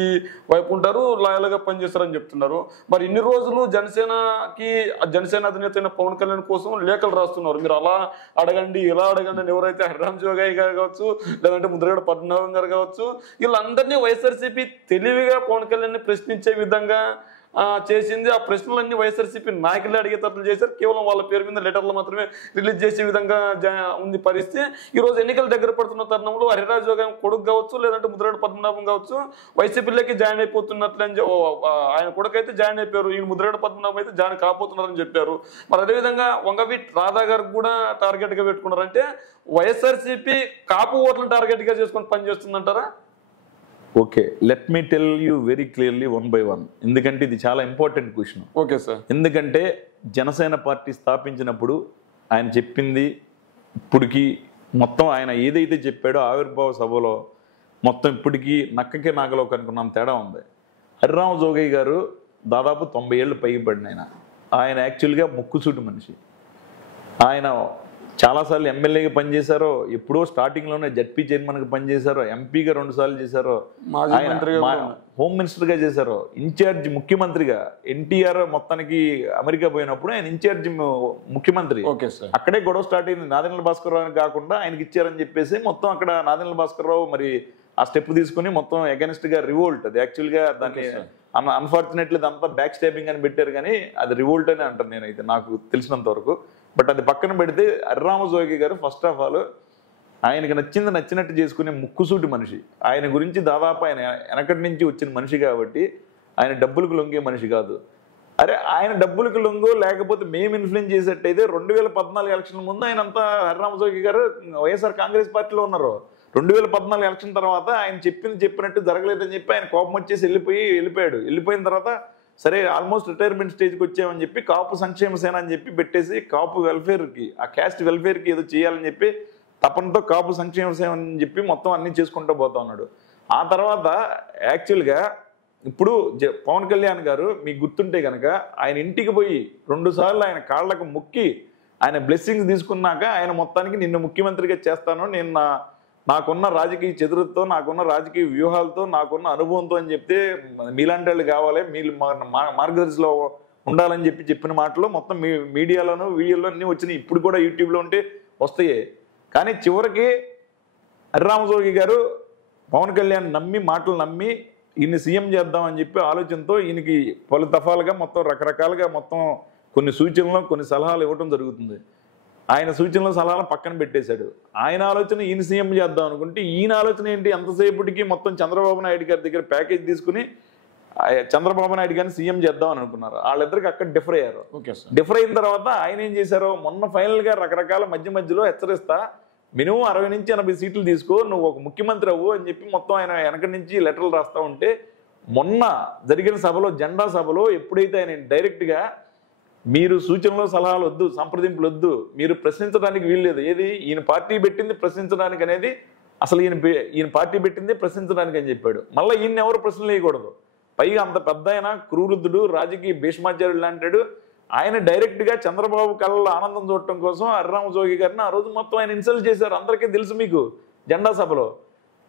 వైపు ఉంటారు, లాయల్గా పనిచేస్తారని చెప్తున్నారు. మరి ఇన్ని రోజులు జనసేన అధినేత పవన్ కళ్యాణ్ కోసం లేఖలు రాస్తున్నారు. మీరు అలా అడగండి, ఇలా అడగండి అని ఎవరైతే హరిరామ్ జోగయ్య గారు కావచ్చు, లేదంటే ముద్రగడ పద్మనాభం గారు కావచ్చు, వీళ్ళందరినీ వైఎస్ఆర్సీపీ తెలివిగా పవన్ కళ్యాణ్ ప్రశ్నించే విధంగా చేసింది. ఆ ప్రశ్నలన్నీ వైఎస్ఆర్సీపీ నాయకులే అడిగేటట్లు చేశారు. కేవలం వాళ్ళ పేరు మీద లెటర్లు మాత్రమే రిలీజ్ చేసే విధంగా ఉంది పరిస్థితి. ఈ రోజు ఎన్నికలు దగ్గర పడుతున్న తరుణంలో హరిరాజ్ జోగయ్య కొడుకు కావచ్చు, లేదంటే ముద్రగడ పద్మనాభం కావచ్చు, వైసీపీలోకి జాయిన్ అయిపోతున్నట్లు ఆయన కొడుకైతే జాయిన్ అయిపోయారు, ఈయన ముద్రగడ పద్మనాభం అయితే జాయిన్ కాకపోతున్నారని చెప్పారు. మరి అదేవిధంగా వంగవీటి రాధా గారికి కూడా టార్గెట్ గా పెట్టుకున్నారు. అంటే వైఎస్ఆర్సీపీ కాపు ఓట్లను టార్గెట్ గా చేసుకొని పనిచేస్తుందంటారా? Okay, let me tell you very clearly 1 by 1, ఎందుకంటే ఇది చాలా ఇంపార్టెంట్ క్వశ్చన్. Okay sir. ఎందుకంటే జనసేన పార్టీ స్థాపించినప్పుడు ఆయన చెప్పింది ఇప్పటికీ మొత్తం ఆయన ఏదైతే చెప్పాడో ఆవిర్భావ సభలో మొత్తం ఇప్పటికీ నక్కకి నాగలో కనుక్కున్నాం తేడా ఉంది. హరిరామ్ జోగయ్య గారు దాదాపు 90 ఏళ్ళు పైకి పడిన ఆయన యాక్చువల్గా ముక్కుసూటి మనిషి. ఆయన చాలాసార్లు ఎమ్మెల్యేగా పనిచేశారో, ఎప్పుడో స్టార్టింగ్లోనే జడ్పీ చైర్మన్గా పనిచేశారో, ఎంపీగా 2 సార్లు చేశారో, హోమ్ మినిస్టర్గా చేశారో, ఇన్ఛార్జ్ ముఖ్యమంత్రిగా ఎన్టీఆర్ మొత్తానికి అమెరికా పోయినప్పుడు ఆయన ఇన్ఛార్జ్ ముఖ్యమంత్రి. అక్కడే గొడవ స్టార్ట్ అయింది. నాదెండ్ల భాస్కర్రావు కాకుండా ఆయనకి ఇచ్చారని చెప్పేసి మొత్తం అక్కడ నాదెండ్ల భాస్కర్రావు మరి ఆ స్టెప్ తీసుకుని మొత్తం అగెన్స్ట్ గా రివోల్ట్, అది యాక్చువల్గా దాన్ని అన్ఫార్చునేట్లీ అంతా బ్యాక్ స్టాపింగ్ అని పెట్టారు, కానీ అది రివోల్ట్ అని అంటాను నేనైతే నాకు తెలిసినంత వరకు. బట్ అది పక్కన పెడితే హరిరామ జోగి గారు ఫస్ట్ ఆఫ్ ఆల్ ఆయనకి నచ్చినట్టు చేసుకునే ముక్కుసూటి మనిషి. ఆయన గురించి దాదాపు ఆయన వెనకటి నుంచి వచ్చిన మనిషి కాబట్టి ఆయన డబ్బులకు లొంగే మనిషి కాదు. అరే ఆయన డబ్బులకు లొంగో లేకపోతే మేము ఇన్ఫ్లుయెన్స్ చేసేట్టయితే 2014 ఎలక్షన్ ముందు ఆయన అంతా హరిరామ జోగి గారు వైఎస్ఆర్ కాంగ్రెస్ పార్టీలో ఉన్నారు. 2014 ఎలక్షన్ తర్వాత ఆయన చెప్పినట్టు జరగలేదని చెప్పి ఆయన కోపం వచ్చేసి వెళ్ళిపోయాడు. వెళ్ళిపోయిన తర్వాత సరే ఆల్మోస్ట్ రిటైర్మెంట్ స్టేజ్కి వచ్చామని చెప్పి కాపు సంక్షేమ సేన అని చెప్పి పెట్టేసి కాపు వెల్ఫేర్కి, ఆ క్యాస్ట్ వెల్ఫేర్కి ఏదో చేయాలని చెప్పి తపనతో కాపు సంక్షేమ సేన అని చెప్పి మొత్తం అన్ని చేసుకుంటూ పోతా ఉన్నాడు. ఆ తర్వాత యాక్చువల్గా ఇప్పుడు పవన్ కళ్యాణ్ గారు మీకు గుర్తుంటే కనుక ఆయన ఇంటికి పోయి 2 సార్లు ఆయన కాళ్ళకు మొక్కి ఆయన బ్లెస్సింగ్స్ తీసుకున్నాక ఆయన మొత్తానికి నిన్ను ముఖ్యమంత్రిగా చేస్తాను, నేను నాకున్న రాజకీయ చతురతతో, నాకున్న రాజకీయ వ్యూహాలతో, నాకున్న అనుభవంతో అని చెప్తే మీలాంటి వాళ్ళు కావాలి, మీరు మార్గదర్శిలో ఉండాలని చెప్పిన మాటలు మొత్తం మీడియాలోనూ వీడియోలో అన్నీ వచ్చినాయి. ఇప్పుడు కూడా యూట్యూబ్లో ఉంటే వస్తాయి. కానీ చివరికి హరిరామ జోగి గారు పవన్ కళ్యాణ్ మాటలు నమ్మి ఈయన్ని సీఎం చేద్దామని చెప్పి ఆలోచనతో ఈయనకి పలు దఫాలుగా మొత్తం రకరకాలుగా మొత్తం కొన్ని సూచనలు కొన్ని సలహాలు ఇవ్వటం జరుగుతుంది. ఆయన సూచనలు సలహాలు పక్కన పెట్టేశాడు. ఆయన ఆలోచన ఈయన సీఎం చేద్దాం అనుకుంటే ఈయన ఆలోచన ఏంటి, ఎంతసేపటికి మొత్తం చంద్రబాబు నాయుడు గారి దగ్గర ప్యాకేజ్ తీసుకుని చంద్రబాబు నాయుడు గారిని సీఎం చేద్దాం అని అనుకున్నారు. వాళ్ళిద్దరికి అక్కడ డిఫర్ అయ్యారు. డిఫర్ అయిన తర్వాత ఆయన ఏం చేశారు, మొన్న ఫైనల్ గా రకరకాల మధ్యలో హెచ్చరిస్తా మినిమం 60 నుంచి 80 సీట్లు తీసుకో, నువ్వు ఒక ముఖ్యమంత్రి అవ్వు అని చెప్పి మొత్తం ఆయన వెనక నుంచి లెటర్లు రాస్తా ఉంటే మొన్న జరిగిన సభలో జెండా సభలో ఎప్పుడైతే ఆయన డైరెక్ట్గా మీరు సూచనలు సలహాలు వద్దు, సంప్రదింపులు వద్దు, మీరు ప్రశ్నించడానికి వీల్లేదు, ఏది ఈయన పార్టీ పెట్టింది ప్రశ్నించడానికి అనేది, అసలు ఈయన పార్టీ పెట్టింది ప్రశ్నించడానికి అని చెప్పాడు. మళ్ళీ ఈయన ఎవరు ప్రశ్నలు వేయకూడదు. పైగా అంత పెద్ద ఆయన క్రూరుద్ధుడు, రాజకీయ భీష్మాచార్యుడు లాంటాడు. ఆయన డైరెక్ట్గా చంద్రబాబు కళ్ళలో ఆనందం చూడటం కోసం హరిరామ జోగి గారిని ఆ రోజు మొత్తం ఆయన ఇన్సల్ట్ చేశారు. అందరికీ తెలుసు మీకు జెండా సభలో.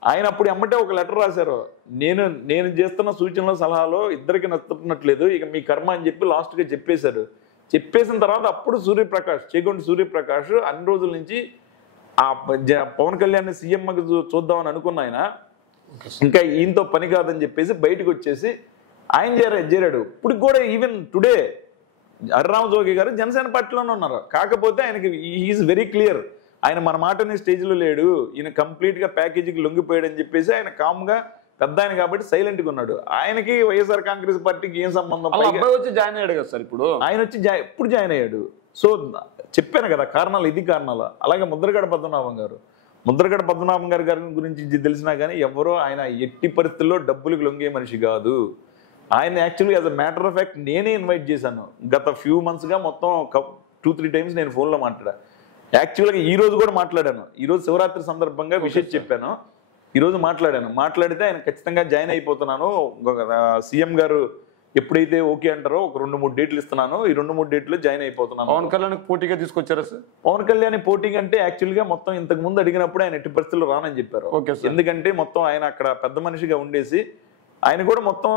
ఆయన అప్పుడు ఎమ్మటే ఒక లెటర్ రాశారు, నేను చేస్తున్న సూచనలు సలహాలు ఇద్దరికి నచ్చుతున్నట్లేదు, ఇక మీ కర్మ అని చెప్పి లాస్ట్గా చెప్పేశారు. చెప్పేసిన తర్వాత అప్పుడు చేగొండి సూర్యప్రకాష్ అన్ని రోజుల నుంచి ఆ పవన్ కళ్యాణ్ సీఎంకి చూద్దామని అనుకున్న ఆయన ఇంకా ఈయనతో పని కాదని చెప్పేసి బయటకు వచ్చేసి ఆయన చేరాడు. ఇప్పుడు కూడా ఈవెన్ టుడే హరిరామ జోగి గారు జనసేన పార్టీలోనే ఉన్నారు. కాకపోతే ఆయనకి ఈజ్ వెరీ క్లియర్, ఆయన మన మాటని స్టేజ్లో లేడు, ఈయన కంప్లీట్గా ప్యాకేజీకి లొంగిపోయాడు అని చెప్పేసి ఆయన కామ్గా పెద్ద ఆయన కాబట్టి సైలెంట్గా ఉన్నాడు. ఆయనకి వైఎస్ఆర్ కాంగ్రెస్ పార్టీకి ఏం సంబంధం? అబ్బాయి వచ్చి జాయిన్ అయ్యాడు కదా సార్, ఇప్పుడు ఆయన వచ్చి ఎప్పుడు జాయిన్ అయ్యాడు? సో చెప్పాను కదా కారణాలు, ఇది కారణాలు. అలాగే ముద్రగడ పద్మనాభం గారి గురించి తెలిసినా కానీ ఎవరో ఆయన ఎట్టి పరిస్థితుల్లో డబ్బులకు లొంగే మనిషి కాదు. ఆయన actually as a matter of fact నేనే ఇన్వైట్ చేశాను. గత ఫ్యూ మంత్స్గా మొత్తం 2-3 టైమ్స్ నేను ఫోన్లో మాట్లాడా. యాక్చువల్గా ఈ రోజు కూడా మాట్లాడాను. ఈరోజు శివరాత్రి సందర్భంగా విషయం చెప్పాను. ఈరోజు మాట్లాడితే ఆయన ఖచ్చితంగా జాయిన్ అయిపోతున్నాను, సీఎం గారు ఎప్పుడైతే ఓకే అంటారో ఒక 2-3 డేట్లు ఇస్తున్నాను, ఈ 2-3 డేట్లు జాయిన్ అయిపోతున్నాను. పవన్ కళ్యాణ్ పోటీగా తీసుకొచ్చారా సార్? పవన్ కళ్యాణ్ పోటీ అంటే యాక్చువల్గా మొత్తం ఇంతకు ముందు అడిగినప్పుడు ఆయన ఎట్టి పరిస్థితుల్లో రానని చెప్పారు. ఎందుకంటే మొత్తం ఆయన అక్కడ పెద్ద మనిషిగా ఉండేసి ఆయన కూడా మొత్తం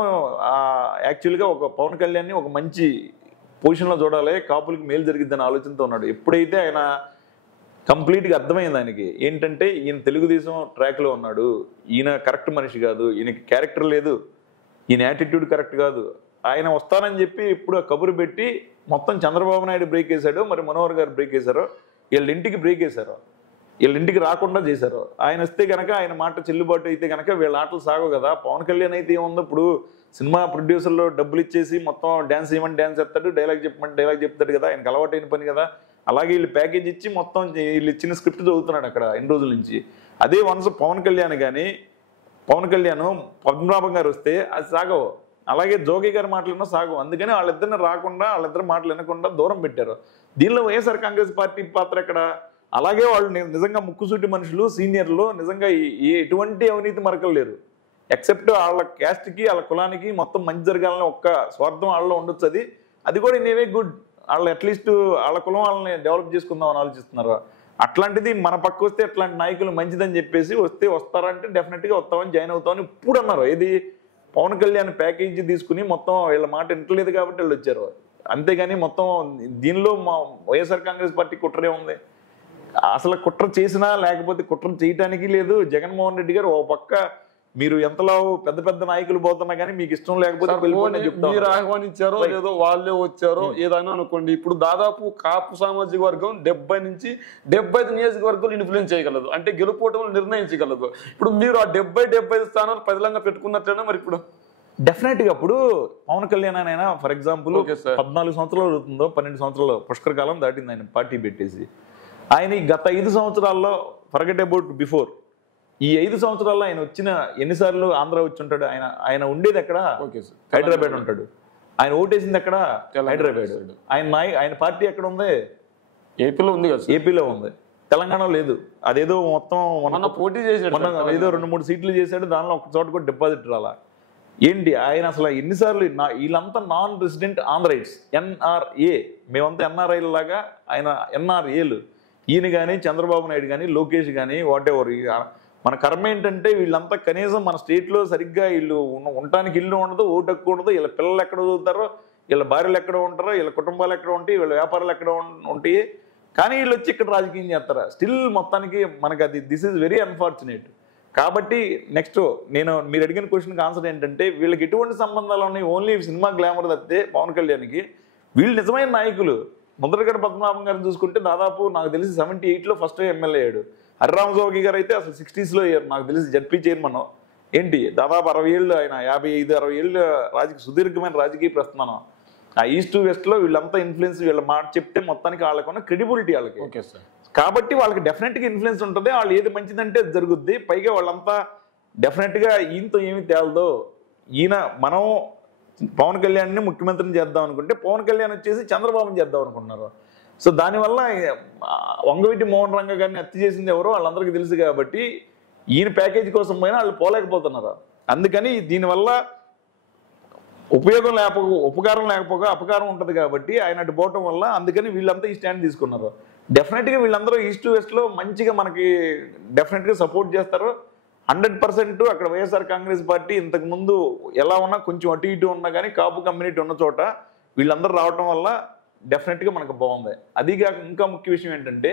యాక్చువల్గా ఒక పవన్ కళ్యాణ్ని ఒక మంచి పొజిషన్లో చూడాలి, కాపులకి మేలు జరిగిద్దని ఆలోచనతో ఉన్నాడు. ఎప్పుడైతే ఆయన కంప్లీట్గా అర్థమైంది ఆయనకి ఏంటంటే ఈయన తెలుగుదేశం ట్రాక్లో ఉన్నాడు, ఈయన కరెక్ట్ మనిషి కాదు, ఈయనకి క్యారెక్టర్ లేదు, ఈయన యాటిట్యూడ్ కరెక్ట్ కాదు, ఆయన వస్తానని చెప్పి ఇప్పుడు కబురు పెట్టి మొత్తం చంద్రబాబు నాయుడు బ్రేక్ వేశాడు, మరి మనోహర్ గారు బ్రేక్ వేశారు, వీళ్ళ ఇంటికి బ్రేక్ వేశారు, వీళ్ళ ఇంటికి రాకుండా చేశారు. ఆయన వస్తే కనుక ఆయన మాట చెల్లుబాటు అయితే కనుక వీళ్ళ ఆటలు సాగవు కదా. పవన్ కళ్యాణ్ అయితే ఏముందో ఇప్పుడు సినిమా ప్రొడ్యూసర్లో డబ్బులు ఇచ్చేసి మొత్తం డ్యాన్స్ చేయమని డ్యాన్స్ చెప్తాడు, డైలాగ్ చెప్పమని డైలాగ్ చెప్తాడు కదా, ఆయనకు అలవాటైన పని కదా. అలాగే వీళ్ళు ప్యాకేజ్ ఇచ్చి మొత్తం వీళ్ళు ఇచ్చిన స్క్రిప్ట్ చదువుతున్నాడు అక్కడ ఎన్ని రోజుల నుంచి. అదే వన్స్ పవన్ కళ్యాణ్ పద్మనాభం గారు వస్తే అది సాగవు. అలాగే జోగి గారి మాటలన్నా సాగవు. అందుకని వాళ్ళిద్దరిని రాకుండా వాళ్ళిద్దరు మాటలు వినకుండా దూరం పెట్టారు. దీనిలో వైఎస్ఆర్ కాంగ్రెస్ పార్టీ పాత్ర ఎక్కడ? అలాగే వాళ్ళు నిజంగా ముక్కుసూటి మనుషులు, సీనియర్లు, నిజంగా ఎటువంటి అవినీతి మరకలు లేరు. ఎక్సెప్ట్ వాళ్ళ క్యాస్ట్కి వాళ్ళ కులానికి మొత్తం మంచి జరగాలని ఒక్క స్వార్థం వాళ్ళలో ఉండొచ్చు. అది కూడా ఇన్ ఏ వే గుడ్. వాళ్ళు అట్లీస్ట్ వాళ్ళ కులం వాళ్ళని డెవలప్ చేసుకుందామని ఆలోచిస్తున్నారు. అట్లాంటిది మన పక్క వస్తే అట్లాంటి నాయకులు మంచిదని చెప్పేసి వస్తారంటే డెఫినెట్గా వస్తామని జాయిన్ అవుతామని ఇప్పుడు అన్నారు. ఏది పవన్ కళ్యాణ్ ప్యాకేజీ తీసుకుని మొత్తం వీళ్ళ మాట వింటలేదు కాబట్టి వాళ్ళు వచ్చారు. అంతేగాని మొత్తం దీనిలో మా వైఎస్ఆర్ కాంగ్రెస్ పార్టీ కుట్రే ఉంది. అసలు కుట్ర చేసినా లేకపోతే కుట్ర చేయటానికి లేదు. జగన్మోహన్ రెడ్డి గారు ఓ పక్క మీరు ఎంతలో పెద్ద పెద్ద నాయకులు పోతున్నా కానీ మీకు ఇష్టం లేకపోతే మీరు ఆహ్వానించారో లేదో వాళ్ళే వచ్చారో ఏదైనా అనుకోండి. ఇప్పుడు దాదాపు కాపు సామాజిక వర్గం 70 నుంచి 75 నియోజకవర్గాలు ఇన్ఫ్లుయెన్స్ చేయగలదు, అంటే గెలుపోవటం నిర్ణయించగలదు. ఇప్పుడు మీరు ఆ 70-75 స్థానాలు ప్రజలంగా పెట్టుకున్నట్లయినా మరి ఇప్పుడు డెఫినెట్ గా అప్పుడు పవన్ కళ్యాణ్ అయినా ఫర్ ఎగ్జాంపుల్ 14 సంవత్సరాలు అవుతుందో 12 సంవత్సరాలు పుష్కర కాలం దాటింది ఆయన పార్టీ పెట్టేసి. ఆయన గత 5 సంవత్సరాల్లో ఫర్గెట్ అబౌట్ బిఫోర్, ఈ 5 సంవత్సరాల్లో ఆయన వచ్చిన ఎన్నిసార్లు ఆంధ్ర వచ్చి ఉంటాడు? ఆయన ఉండేది ఎక్కడ? హైదరాబాద్ ఉంటాడు. ఆయన ఓటేసింది ఎక్కడ? హైదరాబాద్. ఆయన పార్టీ ఎక్కడ ఉంది? ఏపీలో ఉంది కదా. ఏపీలో ఉంది, తెలంగాణ లేదు. అదేదో మొత్తం పోటీ చేసాడు, ఏదో 2-3 సీట్లు చేశాడు, దానిలో ఒక చోట కూడా డిపాజిట్ రాలా. ఏంటి ఆయన అసలు ఎన్నిసార్లు? వీళ్ళంతా నాన్ రెసిడెంట్ ఆంధ్రైట్స్, NRA. మేమంతా NRI లాగా ఆయన NRAలు. ఈయన కానీ చంద్రబాబు నాయుడు కానీ లోకేష్ కానీ వాట్ ఎవర్. మన కర్మ ఏంటంటే వీళ్ళంతా కనీసం మన స్టేట్లో సరిగ్గా వీళ్ళు ఉండటానికి ఇల్లు ఉండదు, ఓటు హక్కు ఉండదు. వీళ్ళ పిల్లలు ఎక్కడ చదువుతారో, వీళ్ళ భార్యలు ఎక్కడ ఉంటారో, వీళ్ళ కుటుంబాలు ఎక్కడ ఉంటాయి, వీళ్ళ వ్యాపారాలు ఎక్కడ ఉంటాయి. కానీ వీళ్ళు వచ్చి ఇక్కడ రాజకీయం చేస్తారా? స్టిల్ మొత్తానికి మనకు అది దిస్ ఈజ్ వెరీ అన్ఫార్చునేట్. కాబట్టి నెక్స్ట్ మీరు అడిగిన క్వశ్చన్కి ఆన్సర్ ఏంటంటే వీళ్ళకి ఎటువంటి సంబంధాలు ఉన్నాయి? ఓన్లీ సినిమా గ్లామర్ తప్పితే పవన్ కళ్యాణ్కి వీళ్ళు నిజమైన నాయకులు. ముద్రగడ పద్మనాభం గారిని చూసుకుంటే దాదాపు నాకు తెలిసి 78లో ఫస్ట్ ఎమ్మెల్యే అయ్యాడు. హరిరామ జోగి గారు అయితే అసలు 60స్లో అయ్యారు. నాకు తెలిసి జడ్పీ చైర్మన్ ఏంటి దాదాపు 60 ఏళ్ళు, ఆయన 55-60 ఏళ్ళు సుదీర్ఘమైన రాజకీయ ప్రస్థానం. ఆ ఈస్ట్ వెస్ట్లో వీళ్ళంతా ఇన్ఫ్లుయెన్స్, వీళ్ళ మాట చెప్తే మొత్తానికి వాళ్ళకున్న క్రెడిబిలిటీ వాళ్ళకి. Okay sir. కాబట్టి వాళ్ళకి డెఫినెట్గా ఇన్ఫ్లుయెన్స్ ఉంటుంది. వాళ్ళు ఏది మంచిదంటే అది జరుగుద్ది. పైగా వాళ్ళంతా డెఫినెట్గా ఈయనతో ఏమి తేలదో. మనం పవన్ కళ్యాణ్ని ముఖ్యమంత్రిని చేద్దాం అనుకుంటే పవన్ కళ్యాణ్ వచ్చేసి చంద్రబాబుని చేద్దాం అనుకుంటున్నారు. సో దానివల్ల వంగవీటి మోహన్ రంగ గారిని హత్య చేసింది ఎవరో వాళ్ళందరికీ తెలుసు కాబట్టి ఈయన ప్యాకేజీ కోసం పోయినా వాళ్ళు పోలేకపోతున్నారు. అందుకని దీనివల్ల ఉపకారం లేకపోగా అపకారం ఉంటుంది కాబట్టి ఆయన అటు పోవటం వల్ల అందుకని వీళ్ళంతా ఈ స్టాండ్ తీసుకున్నారు. డెఫినెట్గా వీళ్ళందరూ ఈస్ట్ వెస్ట్లో మంచిగా మనకి డెఫినెట్గా సపోర్ట్ చేస్తారు. 100% అక్కడ వైఎస్ఆర్ కాంగ్రెస్ పార్టీ ఇంతకు ముందు ఎలా ఉన్నా కొంచెం అటు ఇటు ఉన్నా కానీ కాపు కమ్యూనిటీ ఉన్న చోట వీళ్ళందరూ రావటం వల్ల డెఫినెట్గా మనకు బాగుంది. అదిగాక ఇంకా ముఖ్య విషయం ఏంటంటే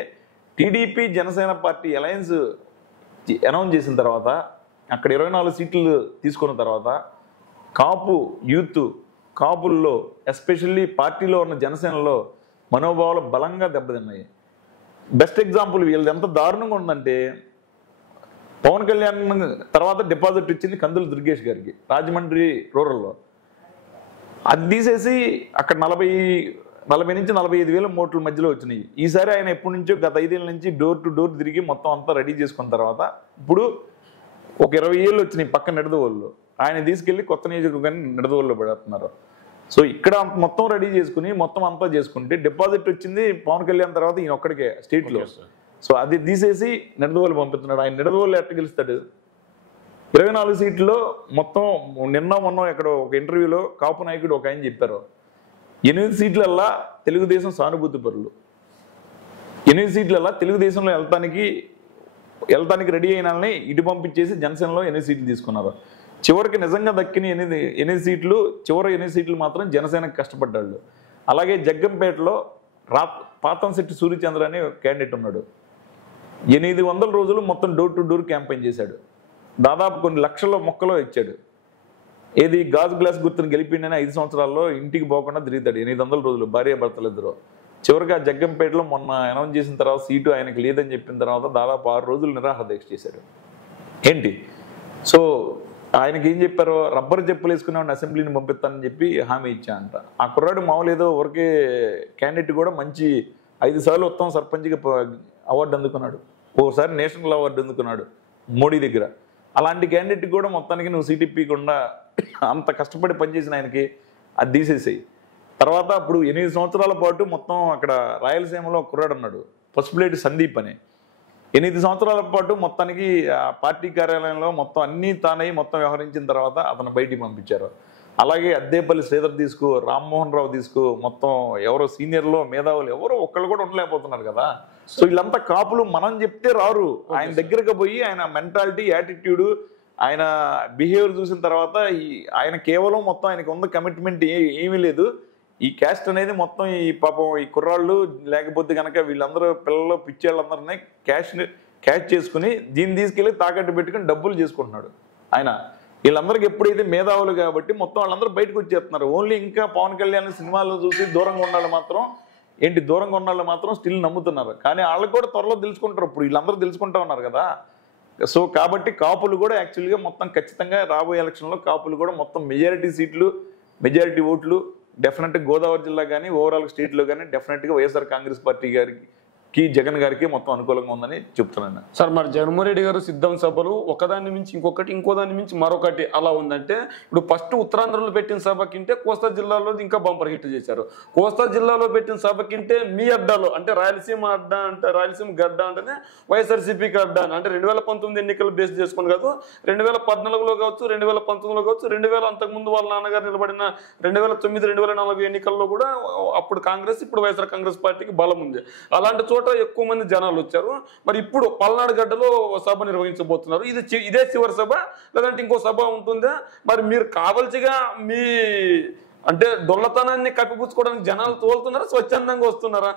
TDP Janasena party alliance announce చేసిన తర్వాత అక్కడ 24 సీట్లు తీసుకున్న తర్వాత కాపు యూత్ కాపుల్లో ఎస్పెషల్లీ పార్టీలో ఉన్న జనసేనలో మనోభావాలు బలంగా దెబ్బతిన్నాయి. బెస్ట్ ఎగ్జాంపుల్ వీళ్ళది ఎంత దారుణంగా ఉందంటే పవన్ కళ్యాణ్ తర్వాత డిపాజిట్ ఇచ్చింది కందుల దుర్గేష్ గారికి రాజమండ్రి రూరల్లో. అది తీసేసి అక్కడ 40 నుంచి 45,000 ఓట్ల మధ్యలో వచ్చినాయి. ఈసారి ఆయన ఎప్పటి నుంచో గత 5 ఏళ్ళ నుంచి డోర్ టు డోర్ తిరిగి మొత్తం అంతా రెడీ చేసుకున్న తర్వాత ఇప్పుడు ఒక 20 ఏళ్ళు వచ్చినాయి పక్క నిడదవోళ్ళు. ఆయన తీసుకెళ్లి కొత్త నియోజకవర్గాన్ని నిడదవోళ్ళు పెడుతున్నారు. సో ఇక్కడ మొత్తం రెడీ చేసుకుని మొత్తం అంతా చేసుకుంటే డిపాజిట్ వచ్చింది పవన్ కళ్యాణ్ తర్వాత ఈయన ఒక్కడికే స్టేట్లో. సో అది తీసేసి నిడదవోళ్ళు పంపిస్తున్నాడు. ఆయన నిడదవోళ్ళు ఎట్లా గెలుస్తాడు? 24 సీట్లలో మొత్తం మొన్న ఇక్కడ ఒక ఇంటర్వ్యూలో కాపు నాయకుడు ఒక ఆయన చెప్పారు 8 సీట్లల్లా తెలుగుదేశం సానుభూతి పరులు, 8 సీట్లల్లా తెలుగుదేశంలో వెళ్తానికి రెడీ అయిన వాళ్ళని ఇటు పంపించేసి జనసేనలో 8 సీట్లు తీసుకున్నారు. చివరికి నిజంగా దక్కిన 8 సీట్లు, చివరి 8 సీట్లు మాత్రం జనసేనకు కష్టపడ్డాళ్ళు. అలాగే జగ్గంపేటలో పాతంశెట్టి సూర్యచంద్ర అనే క్యాండిడేట్ ఉన్నాడు. 800 రోజులు మొత్తం డోర్ టు డోర్ క్యాంపెయిన్ చేశాడు. దాదాపు కొన్ని లక్షల మొక్కలు ఇచ్చాడు. ఏది గాజు గ్లాస్ గుర్తుని గెలిపిండని 5 సంవత్సరాల్లో ఇంటికి పోకుండా తిరుగుతాడు 800 రోజులు భార్యాభర్తలు ఇద్దరు. చివరిగా జగ్గంపేటలో మొన్న అనౌన్స్ చేసిన తర్వాత సీటు ఆయనకు లేదని చెప్పిన తర్వాత దాదాపు 6 రోజులు నిరాహార దీక్ష చేశాడు. ఏంటి? సో ఆయనకి ఏం చెప్పారో రబ్బర్ చెప్పులు వేసుకునేవాడిని అసెంబ్లీని పంపిస్తానని చెప్పి హామీ ఇచ్చా అంట. ఆ కుర్రాడు మామూలు ఏదో ఊరికే క్యాండిడేట్ కూడా మంచి 5 సార్లు ఉత్తమ సర్పంచ్గా అవార్డు అందుకున్నాడు, ఓసారి నేషనల్ అవార్డు అందుకున్నాడు మోడీ దగ్గర. అలాంటి క్యాండిడేట్ కూడా మొత్తానికి నువ్వు సీట్ ఇప్పకుండా అంత కష్టపడి పనిచేసిన ఆయనకి అది తీసేసాయి. తర్వాత అప్పుడు 8 సంవత్సరాల పాటు మొత్తం అక్కడ రాయలసీమలో కుర్రాడు అన్నాడు పసుపులేటి సందీప్ అని. 8 సంవత్సరాల పాటు మొత్తానికి ఆ పార్టీ కార్యాలయంలో మొత్తం అన్నీ తానై మొత్తం వ్యవహరించిన తర్వాత అతను బయటికి పంపించారు. అలాగే అద్దేపల్లి శ్రీధర్ తీసుకో, రామ్మోహన్ రావు తీసుకో, మొత్తం ఎవరో సీనియర్లో మేధావులు ఎవరో ఒక్కళ్ళు కూడా ఉండలేకపోతున్నారు కదా. సో వీళ్ళంతా కాపులు మనం చెప్తే రారు. ఆయన దగ్గరకు పోయి ఆయన మెంటాలిటీ యాటిట్యూడ్ ఆయన బిహేవియర్ చూసిన తర్వాత ఆయన కేవలం మొత్తం ఆయనకు ఉన్న కమిట్మెంట్ ఏమీ లేదు. ఈ క్యాస్ట్ అనేది మొత్తం ఈ పాపం ఈ కుర్రాళ్ళు లేకపోతే కనుక వీళ్ళందరూ పిల్లలు పిచ్చేళ్ళందరినీ క్యాష్ చేసుకుని దీన్ని తీసుకెళ్ళి తాకట్టు పెట్టుకుని డబ్బులు చేసుకుంటున్నాడు ఆయన. వీళ్ళందరికీ ఎప్పుడైతే మేధావులు కాబట్టి మొత్తం వాళ్ళందరూ బయటకు వచ్చేస్తున్నారు. ఓన్లీ ఇంకా పవన్ కళ్యాణ్ సినిమాల్లో చూసి దూరంగా ఉన్నాళ్ళు మాత్రం స్టిల్ నమ్ముతున్నారు. కానీ వాళ్ళు కూడా త్వరలో తెలుసుకుంటారు. ఇప్పుడు వీళ్ళందరూ తెలుసుకుంటా ఉన్నారు కదా. సో కాబట్టి కాపులు కూడా యాక్చువల్గా మొత్తం ఖచ్చితంగా రాబోయే ఎలక్షన్లో కాపులు కూడా మొత్తం మెజారిటీ సీట్లు మెజారిటీ ఓట్లు డెఫినెట్గా గోదావరి జిల్లా కానీ ఓవరాల్ స్టేట్లో కానీ డెఫినెట్గా వైఎస్ఆర్ కాంగ్రెస్ పార్టీ గారికి జగన్ గారికి మొత్తం అనుకూలంగా ఉందని చెప్తున్నాను సార్. మరి జగన్మోహన్ రెడ్డి గారు సిద్ధం సభలు ఒకదాన్ని మించి ఇంకొకటి, ఇంకో దాన్ని మించి మరొకటి అలా ఉందంటే ఇప్పుడు ఫస్ట్ ఉత్తరాంధ్రలో పెట్టిన సభ కింటే కోస్తా జిల్లాలో ఇంకా బంపర్ హిట్ చేశారు. కోస్తా జిల్లాలో పెట్టిన సభ కింటే మీ అడ్డాలో అంటే రాయలసీమ అడ్డా అంటే రాయలసీమ గడ్డ అంటేనే వైఎస్ఆర్సీపీకి అడ్డా అంటే 2019 ఎన్నికలు బేస్ చేసుకుని కాదు, 2014లో కావచ్చు, 2019లో కావచ్చు, 2000 అంతకుముందు వాళ్ళ నాన్నగారు నిలబడిన 2009, 2004 ఎన్నికల్లో కూడా అప్పుడు కాంగ్రెస్, ఇప్పుడు వైఎస్ఆర్ కాంగ్రెస్ పార్టీకి బలం ఉంది. అలాంటి చోట ఎక్కువ మంది జనాలు వచ్చారు. మరి ఇప్పుడు పల్నాడు గడ్డలో సభ నిర్వహించబోతున్నారు. ఇదే చివరి సభ లేదంటే ఇంకో సభ ఉంటుందా? మరి మీరు కావలసిగా మీ అంటే దొల్లతనాన్ని కప్పిపుచ్చుకోవడానికి జనాలు తోలుతున్నారా, స్వచ్ఛందంగా వస్తున్నారా?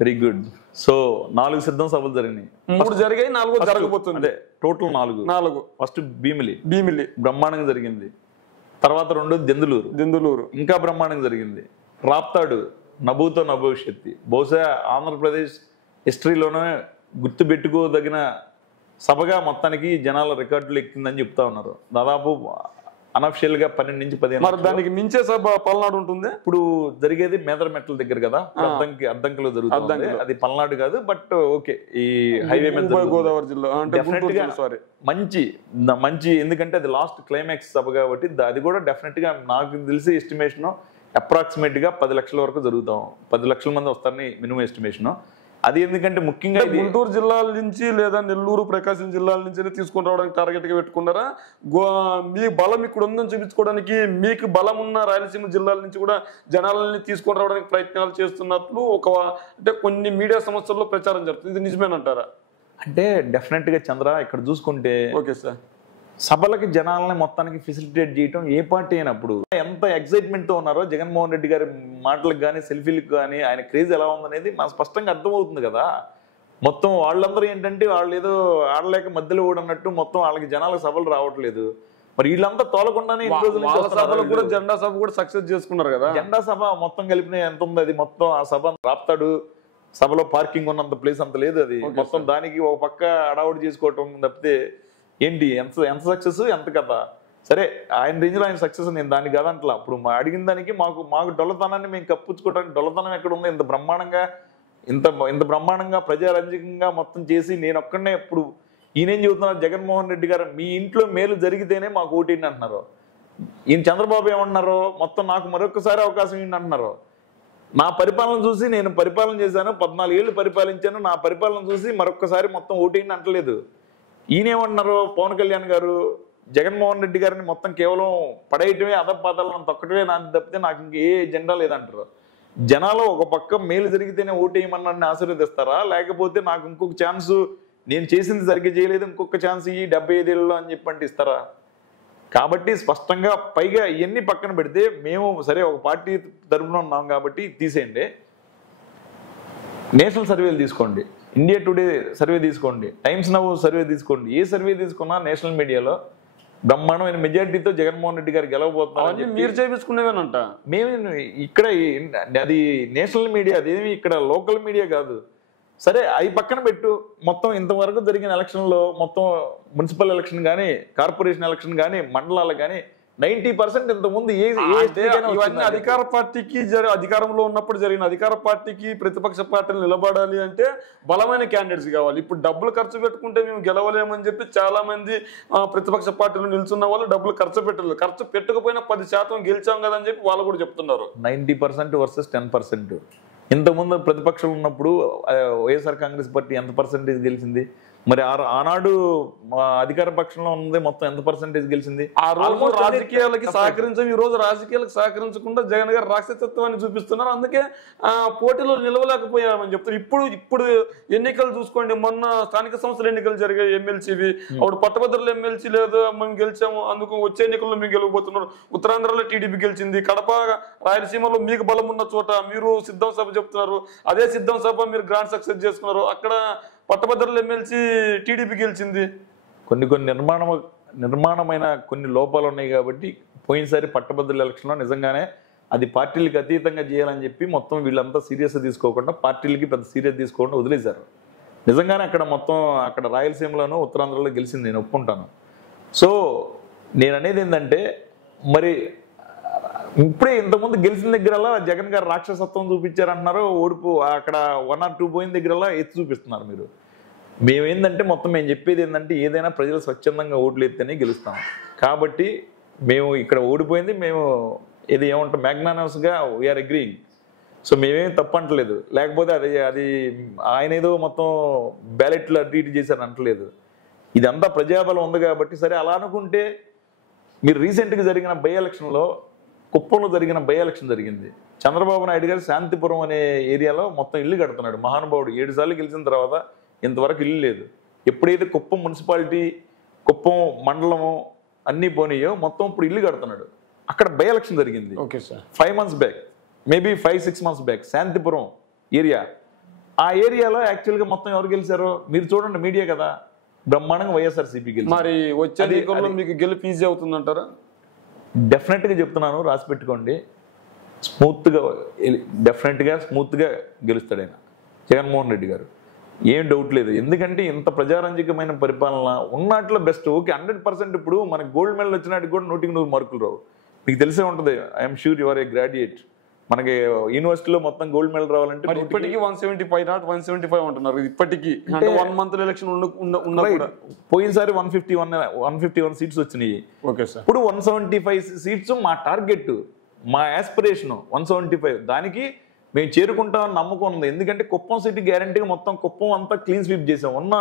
Very good. సో 4 సిద్ధం సభలు జరిగినాయి. 3 జరిగాయి, 4 జరగబోతుంది. టోటల్ 4. ఫస్ట్ భీమిలి బ్రహ్మాండంగా జరిగింది. తర్వాత 2 దెందులూరు ఇంకా బ్రహ్మాండంగా జరిగింది. రాప్తాడు నభూతో నభవిష్యత్తి బహుశా ఆంధ్రప్రదేశ్ హిస్టరీలోనే గుర్తుపెట్టుకోదగిన సభగా మొత్తానికి జనాల రికార్డులు ఎక్కిందని చెప్తా ఉన్నారు. దాదాపు అనఫిషియల్ గా 12 నుంచి 15. మరి దానికి మించే సభ పల్నాడు ఉంటుంది. ఇప్పుడు జరిగేది మేదరమెట్ల దగ్గర కదా, అద్దంకిలో జరుగుతుంది. అది పల్నాడు కాదు, బట్ ఓకే ఈ హైవే మీద గోదావరి జిల్లా మంచి ఎందుకంటే అది లాస్ట్ క్లైమాక్స్ సభ కాబట్టి అది కూడా డెఫినెట్ గా నాకు తెలిసి ఎస్టిమేషన్ అప్రాక్సిమేట్ గా 10 లక్షల వరకు జరుగుతాం. 10 లక్షల మంది వస్తారని మినిమం ఎస్టిమేషన్. అది ఎందుకంటే ముఖ్యంగా గుంటూరు జిల్లాల నుంచి లేదా నెల్లూరు, ప్రకాశం జిల్లాల నుంచి తీసుకొని రావడానికి టార్గెట్ గా పెట్టుకున్నారా? మీ బలం ఇక్కడ ఉందని చూపించుకోవడానికి మీకు బలం ఉన్న రాయలసీమ జిల్లాల నుంచి కూడా జనాలని తీసుకొని రావడానికి ప్రయత్నాలు చేస్తున్నట్లు అంటే కొన్ని మీడియా సంస్థల్లో ప్రచారం జరుగుతుంది. ఇది నిజమేనంటారా? అంటే డెఫినెట్ గా చంద్ర ఇక్కడ చూసుకుంటే ఓకే సార్. సభలకి జనాలని మొత్తానికి ఫెసిలిటేట్ చేయటం ఏ పార్టీ అయినప్పుడు ఎంత ఎక్సైట్మెంట్ తో ఉన్నారో జగన్మోహన్ రెడ్డి గారి మాటలకు కానీ సెల్ఫీలకు కానీ ఆయన క్రేజ్ ఎలా ఉందనేది మనకు స్పష్టంగా అర్థమవుతుంది కదా. మొత్తం వాళ్ళందరూ ఏంటంటే వాళ్ళు ఏదో ఆడలేక మధ్యలో ఓడన్నట్టు మొత్తం వాళ్ళకి జనాలకు సభలు రావట్లేదు. మరి వీళ్ళంతా తోలకుండానే సభలు కూడా జెండా సభ కూడా సక్సెస్ చేసుకున్నారు కదా. జెండా సభ మొత్తం కలిపిన ఎంత ఉంది అది మొత్తం ఆ సభ రాపుతాడు. సభలో పార్కింగ్ ఉన్నంత ప్లేస్ అంత లేదు. అది మొత్తం దానికి ఒక పక్క అడావుడి చేసుకోవటం తప్పితే ఏంటి ఎంత ఎంత సక్సెస్ ఎంత కదా. సరే ఆయన రేంజ్ లో ఆయన సక్సెస్ నేను దాన్ని కాదంటలా. అప్పుడు అడిగిన దానికి మాకు డొల్లతనాన్ని మేము కప్పుచ్చుకోవడానికి డొల్లతనం ఎక్కడ ఉంది? ఇంత బ్రహ్మాండంగా ప్రజారంజకంగా మొత్తం చేసి నేను ఒక్కడనే ఇప్పుడు ఈయనేం చెబుతున్నారు జగన్మోహన్ రెడ్డి గారు, మీ ఇంట్లో మేలు జరిగితేనే మాకు ఓటేయండి అంటున్నారు. ఈయన చంద్రబాబు ఏమన్నారు, మొత్తం నాకు మరొకసారి అవకాశం ఏంటి అంటున్నారు. నా పరిపాలన చూసి నేను పరిపాలన చేశాను, 14 ఏళ్ళు పరిపాలించాను, నా పరిపాలన చూసి మరొకసారి మొత్తం ఓటేయండి అంటలేదు. ఈయనేమన్నారు పవన్ కళ్యాణ్ గారు, జగన్మోహన్ రెడ్డి గారిని మొత్తం కేవలం పడేయటమే అధపాతాలను తొక్కటమే నాకు తప్పితే నాకు ఇంక ఏ ఎజెండా లేదంటారు. జనాలు ఒక పక్క మేలు జరిగితేనే ఓటేయమన్నాన్ని ఆశీర్వదిస్తారా, లేకపోతే నాకు ఇంకొక ఛాన్సు నేను చేసింది సరిగ్గా చేయలేదు ఇంకొక ఛాన్స్ ఈ 75 ఏళ్ళలో అని చెప్పంటే ఇస్తారా? కాబట్టి స్పష్టంగా పైగా ఇవన్నీ పక్కన పెడితే మేము సరే ఒక పార్టీ తరఫున ఉన్నాం కాబట్టి తీసేయండి. నేషనల్ సర్వేలు తీసుకోండి, ఇండియా టుడే సర్వే తీసుకోండి, టైమ్స్ నౌ సర్వే తీసుకోండి, ఏ సర్వే తీసుకున్నా నేషనల్ మీడియాలో బ్రహ్మాండమైన మెజారిటీతో జగన్మోహన్ రెడ్డి గారు గెలవబోతున్నారు. మీరు చేయించుకునేవేనంట. మేము ఇక్కడ అది నేషనల్ మీడియా, అదేమి ఇక్కడ లోకల్ మీడియా కాదు. సరే అవి పక్కన పెట్టు. మొత్తం ఇంతవరకు జరిగిన ఎలక్షన్లో మొత్తం మున్సిపల్ ఎలక్షన్ కానీ కార్పొరేషన్ ఎలక్షన్ కానీ మండలాలు కానీ 90% ఇంతకుముందు ఇవన్నీ అధికార పార్టీకి అధికారంలో ఉన్నప్పుడు జరిగిన అధికార పార్టీకి ప్రతిపక్ష పార్టీలు నిలబడాలి అంటే బలమైన క్యాండిడేట్స్ కావాలి. ఇప్పుడు డబ్బులు ఖర్చు పెట్టుకుంటే మేము గెలవలేమని చెప్పి చాలా మంది ప్రతిపక్ష పార్టీలు నిల్చున్న వాళ్ళు డబ్బులు ఖర్చు పెట్టలేదు. ఖర్చు పెట్టకపోయినా 10% గెలిచాం కదా అని చెప్పి వాళ్ళు కూడా చెప్తున్నారు. 90% వర్సెస్ 10%. ఇంతకుముందు ప్రతిపక్షాలు ఉన్నప్పుడు వైఎస్ఆర్ కాంగ్రెస్ పార్టీ ఎంత పర్సెంటేజ్ గెలిచింది? మరి ఆనాడు అధికార పక్షంలో ఉంది మొత్తం ఎంత పర్సెంటేజ్ గెలిచింది? ఆ రోజు రాజకీయాలకి సహకరించాం, ఈ రోజు రాజకీయాలకు సహకరించకుండా జగన్ గారు రాక్షసత్వాన్ని చూపిస్తున్నారు. అందుకే పోటీలో నిలవలేకపోయామని చెప్తారు. ఇప్పుడు ఎన్నికలు చూసుకోండి, మొన్న స్థానిక సంస్థల ఎన్నికలు జరిగాయి ఎమ్మెల్సీవి. అప్పుడు పట్టభద్రులు ఎమ్మెల్సీ లేదు, మేము గెలిచాము, అందుకు వచ్చే ఎన్నికల్లో మేము గెలవబోతున్నారు. ఉత్తరాంధ్రలో టీడీపీ గెలిచింది, కడప రాయలసీమలో మీకు బలం ఉన్న చోట మీరు సిద్ధం సభ చెప్తున్నారు, అదే సిద్ధం సభ మీరు గ్రాండ్ సక్సెస్ చేసుకున్నారు. అక్కడ పట్టభద్రులు ఎమ్మెల్సీ టీడీపీ గెలిచింది. కొన్ని నిర్మాణమైన కొన్ని లోపాలు ఉన్నాయి కాబట్టి పోయినసారి పట్టభద్రుల ఎలక్షన్లో నిజంగానే అది పార్టీలకు అతీతంగా చేయాలని చెప్పి మొత్తం వీళ్ళంతా సీరియస్గా తీసుకోకుండా పార్టీలకి పెద్ద సీరియస్ తీసుకోకుండా వదిలేశారు. నిజంగానే అక్కడ మొత్తం అక్కడ రాయలసీమలోనూ ఉత్తరాంధ్రలో గెలిచింది, నేను ఒప్పుకుంటాను. సో నేను అనేది ఏంటంటే మరి ఇప్పుడే ఇంతకుముందు గెలిచిన దగ్గరలా జగన్ గారు రాక్షసత్వం చూపించారంటున్నారు. ఓడిపో అక్కడ 1 or 2 పోయిన దగ్గరలా ఎత్తి చూపిస్తున్నారు మీరు. మేమేందంటే మొత్తం మేము చెప్పేది ఏంటంటే ఏదైనా ప్రజలు స్వచ్ఛందంగా ఓట్లు ఎత్తేనే గెలుస్తాం. కాబట్టి మేము ఇక్కడ ఓడిపోయింది మేము ఇది ఏమంటాం మ్యాగ్నానమస్గా వీఆర్ అగ్రీయింగ్. సో మేమేం తప్పు అంటలేదు. లేకపోతే అది ఆయన ఏదో మొత్తం బ్యాలెట్లు అటు ఇటు చేశారు అంటలేదు. ఇదంతా ప్రజాబలం ఉంది కాబట్టి సరే అలా అనుకుంటే మీరు రీసెంట్గా జరిగిన బై ఎలక్షన్లో కుప్పంలో జరిగిన బై ఎలక్షన్ జరిగింది. చంద్రబాబు నాయుడు గారు శాంతిపురం అనే ఏరియాలో మొత్తం ఇల్లు కడుతున్నాడు. మహానుభావుడు 7 సార్లు గెలిచిన తర్వాత ఇంతవరకు ఇల్లు లేదు. ఎప్పుడైతే కుప్పం మున్సిపాలిటీ కుప్పం మండలము అన్నీ పోనీయో మొత్తం ఇప్పుడు ఇల్లు కడుతున్నాడు. అక్కడ బై ఎలక్షన్ జరిగింది. Okay sir, 5 months back, maybe 5-6 months back. Shantipuram area, ఆ ఏరియాలో యాక్చువల్గా మొత్తం ఎవరు గెలిచారో మీరు చూడండి, మీడియా కదా, బ్రహ్మాండంగా వైఎస్ఆర్సీపీ గెలిచారు. మరి వచ్చే ఎన్నికల్లో మీకు గెలుపు ఈజీ అవుతుందంటారా? డెఫినెట్గా చెప్తున్నాను, రాసి పెట్టుకోండి. డెఫినెట్గా స్మూత్గా గెలుస్తాడు ఆయన జగన్మోహన్ రెడ్డి గారు, ఏం డౌట్ లేదు. ఎందుకంటే ఇంత ప్రజారంజకమైన పరిపాలన ఉన్నట్లో బెస్ట్. ఓకే 100%. ఇప్పుడు మనకి గోల్డ్ మెడల్ వచ్చినట్టు కూడా 100 మార్కులు రావు. మీకు తెలిసే ఉంటుంది, I'm sure you are a graduate. మనకి యూనివర్సిటీలో మొత్తం గోల్డ్ మెడల్ రావాలంటే ఇప్పటికీ 175 నాట్ 175 అంటున్నారు. ఇప్పటికీ 1 month ఎలక్షన్ పోయినసారి 151 సీట్స్ వచ్చినాయి. ఓకే సార్, ఇప్పుడు 175 సీట్స్ మా టార్గెట్, మా ఆస్పిరేషన్ 175. దానికి మేము చేరుకుంటామని నమ్మకం ఉంది. ఎందుకంటే కుప్పం సిటీ గ్యారంటీగా మొత్తం కుప్పం అంతా క్లీన్ స్వీప్ చేసాం. ఉన్న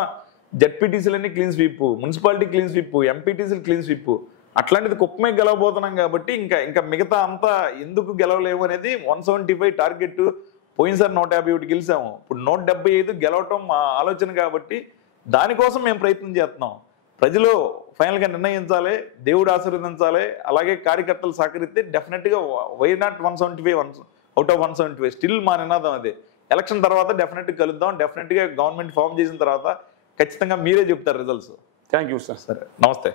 జడ్పీటీసీలన్నీ clean sweep, municipality clean sweep, ఎంపీటీసీలు క్లీన్ స్వీప్. అట్లాంటిది కుప్పమే గెలవబోతున్నాం కాబట్టి ఇంకా మిగతా అంతా ఎందుకు గెలవలేము అనేది 175 టార్గెట్. పోయినసారి 151 గెలిచాము, ఇప్పుడు 175 గెలవటం మా ఆలోచన. కాబట్టి దానికోసం మేము ప్రయత్నం చేస్తున్నాం. ప్రజలు ఫైనల్గా నిర్ణయించాలి, దేవుడు ఆశీర్వదించాలి, అలాగే కార్యకర్తలు సహకరిస్తే డెఫినెట్గా why not 175 out of 175 still మా నినాదం అదే. ఎలక్షన్ తర్వాత డెఫినెట్గా కలుద్దాం. డెఫినెట్గా గవర్నమెంట్ ఫామ్ చేసిన తర్వాత ఖచ్చితంగా మీరే చెప్తారు రిజల్ట్స్. Thank you sir. సరే, నమస్తే.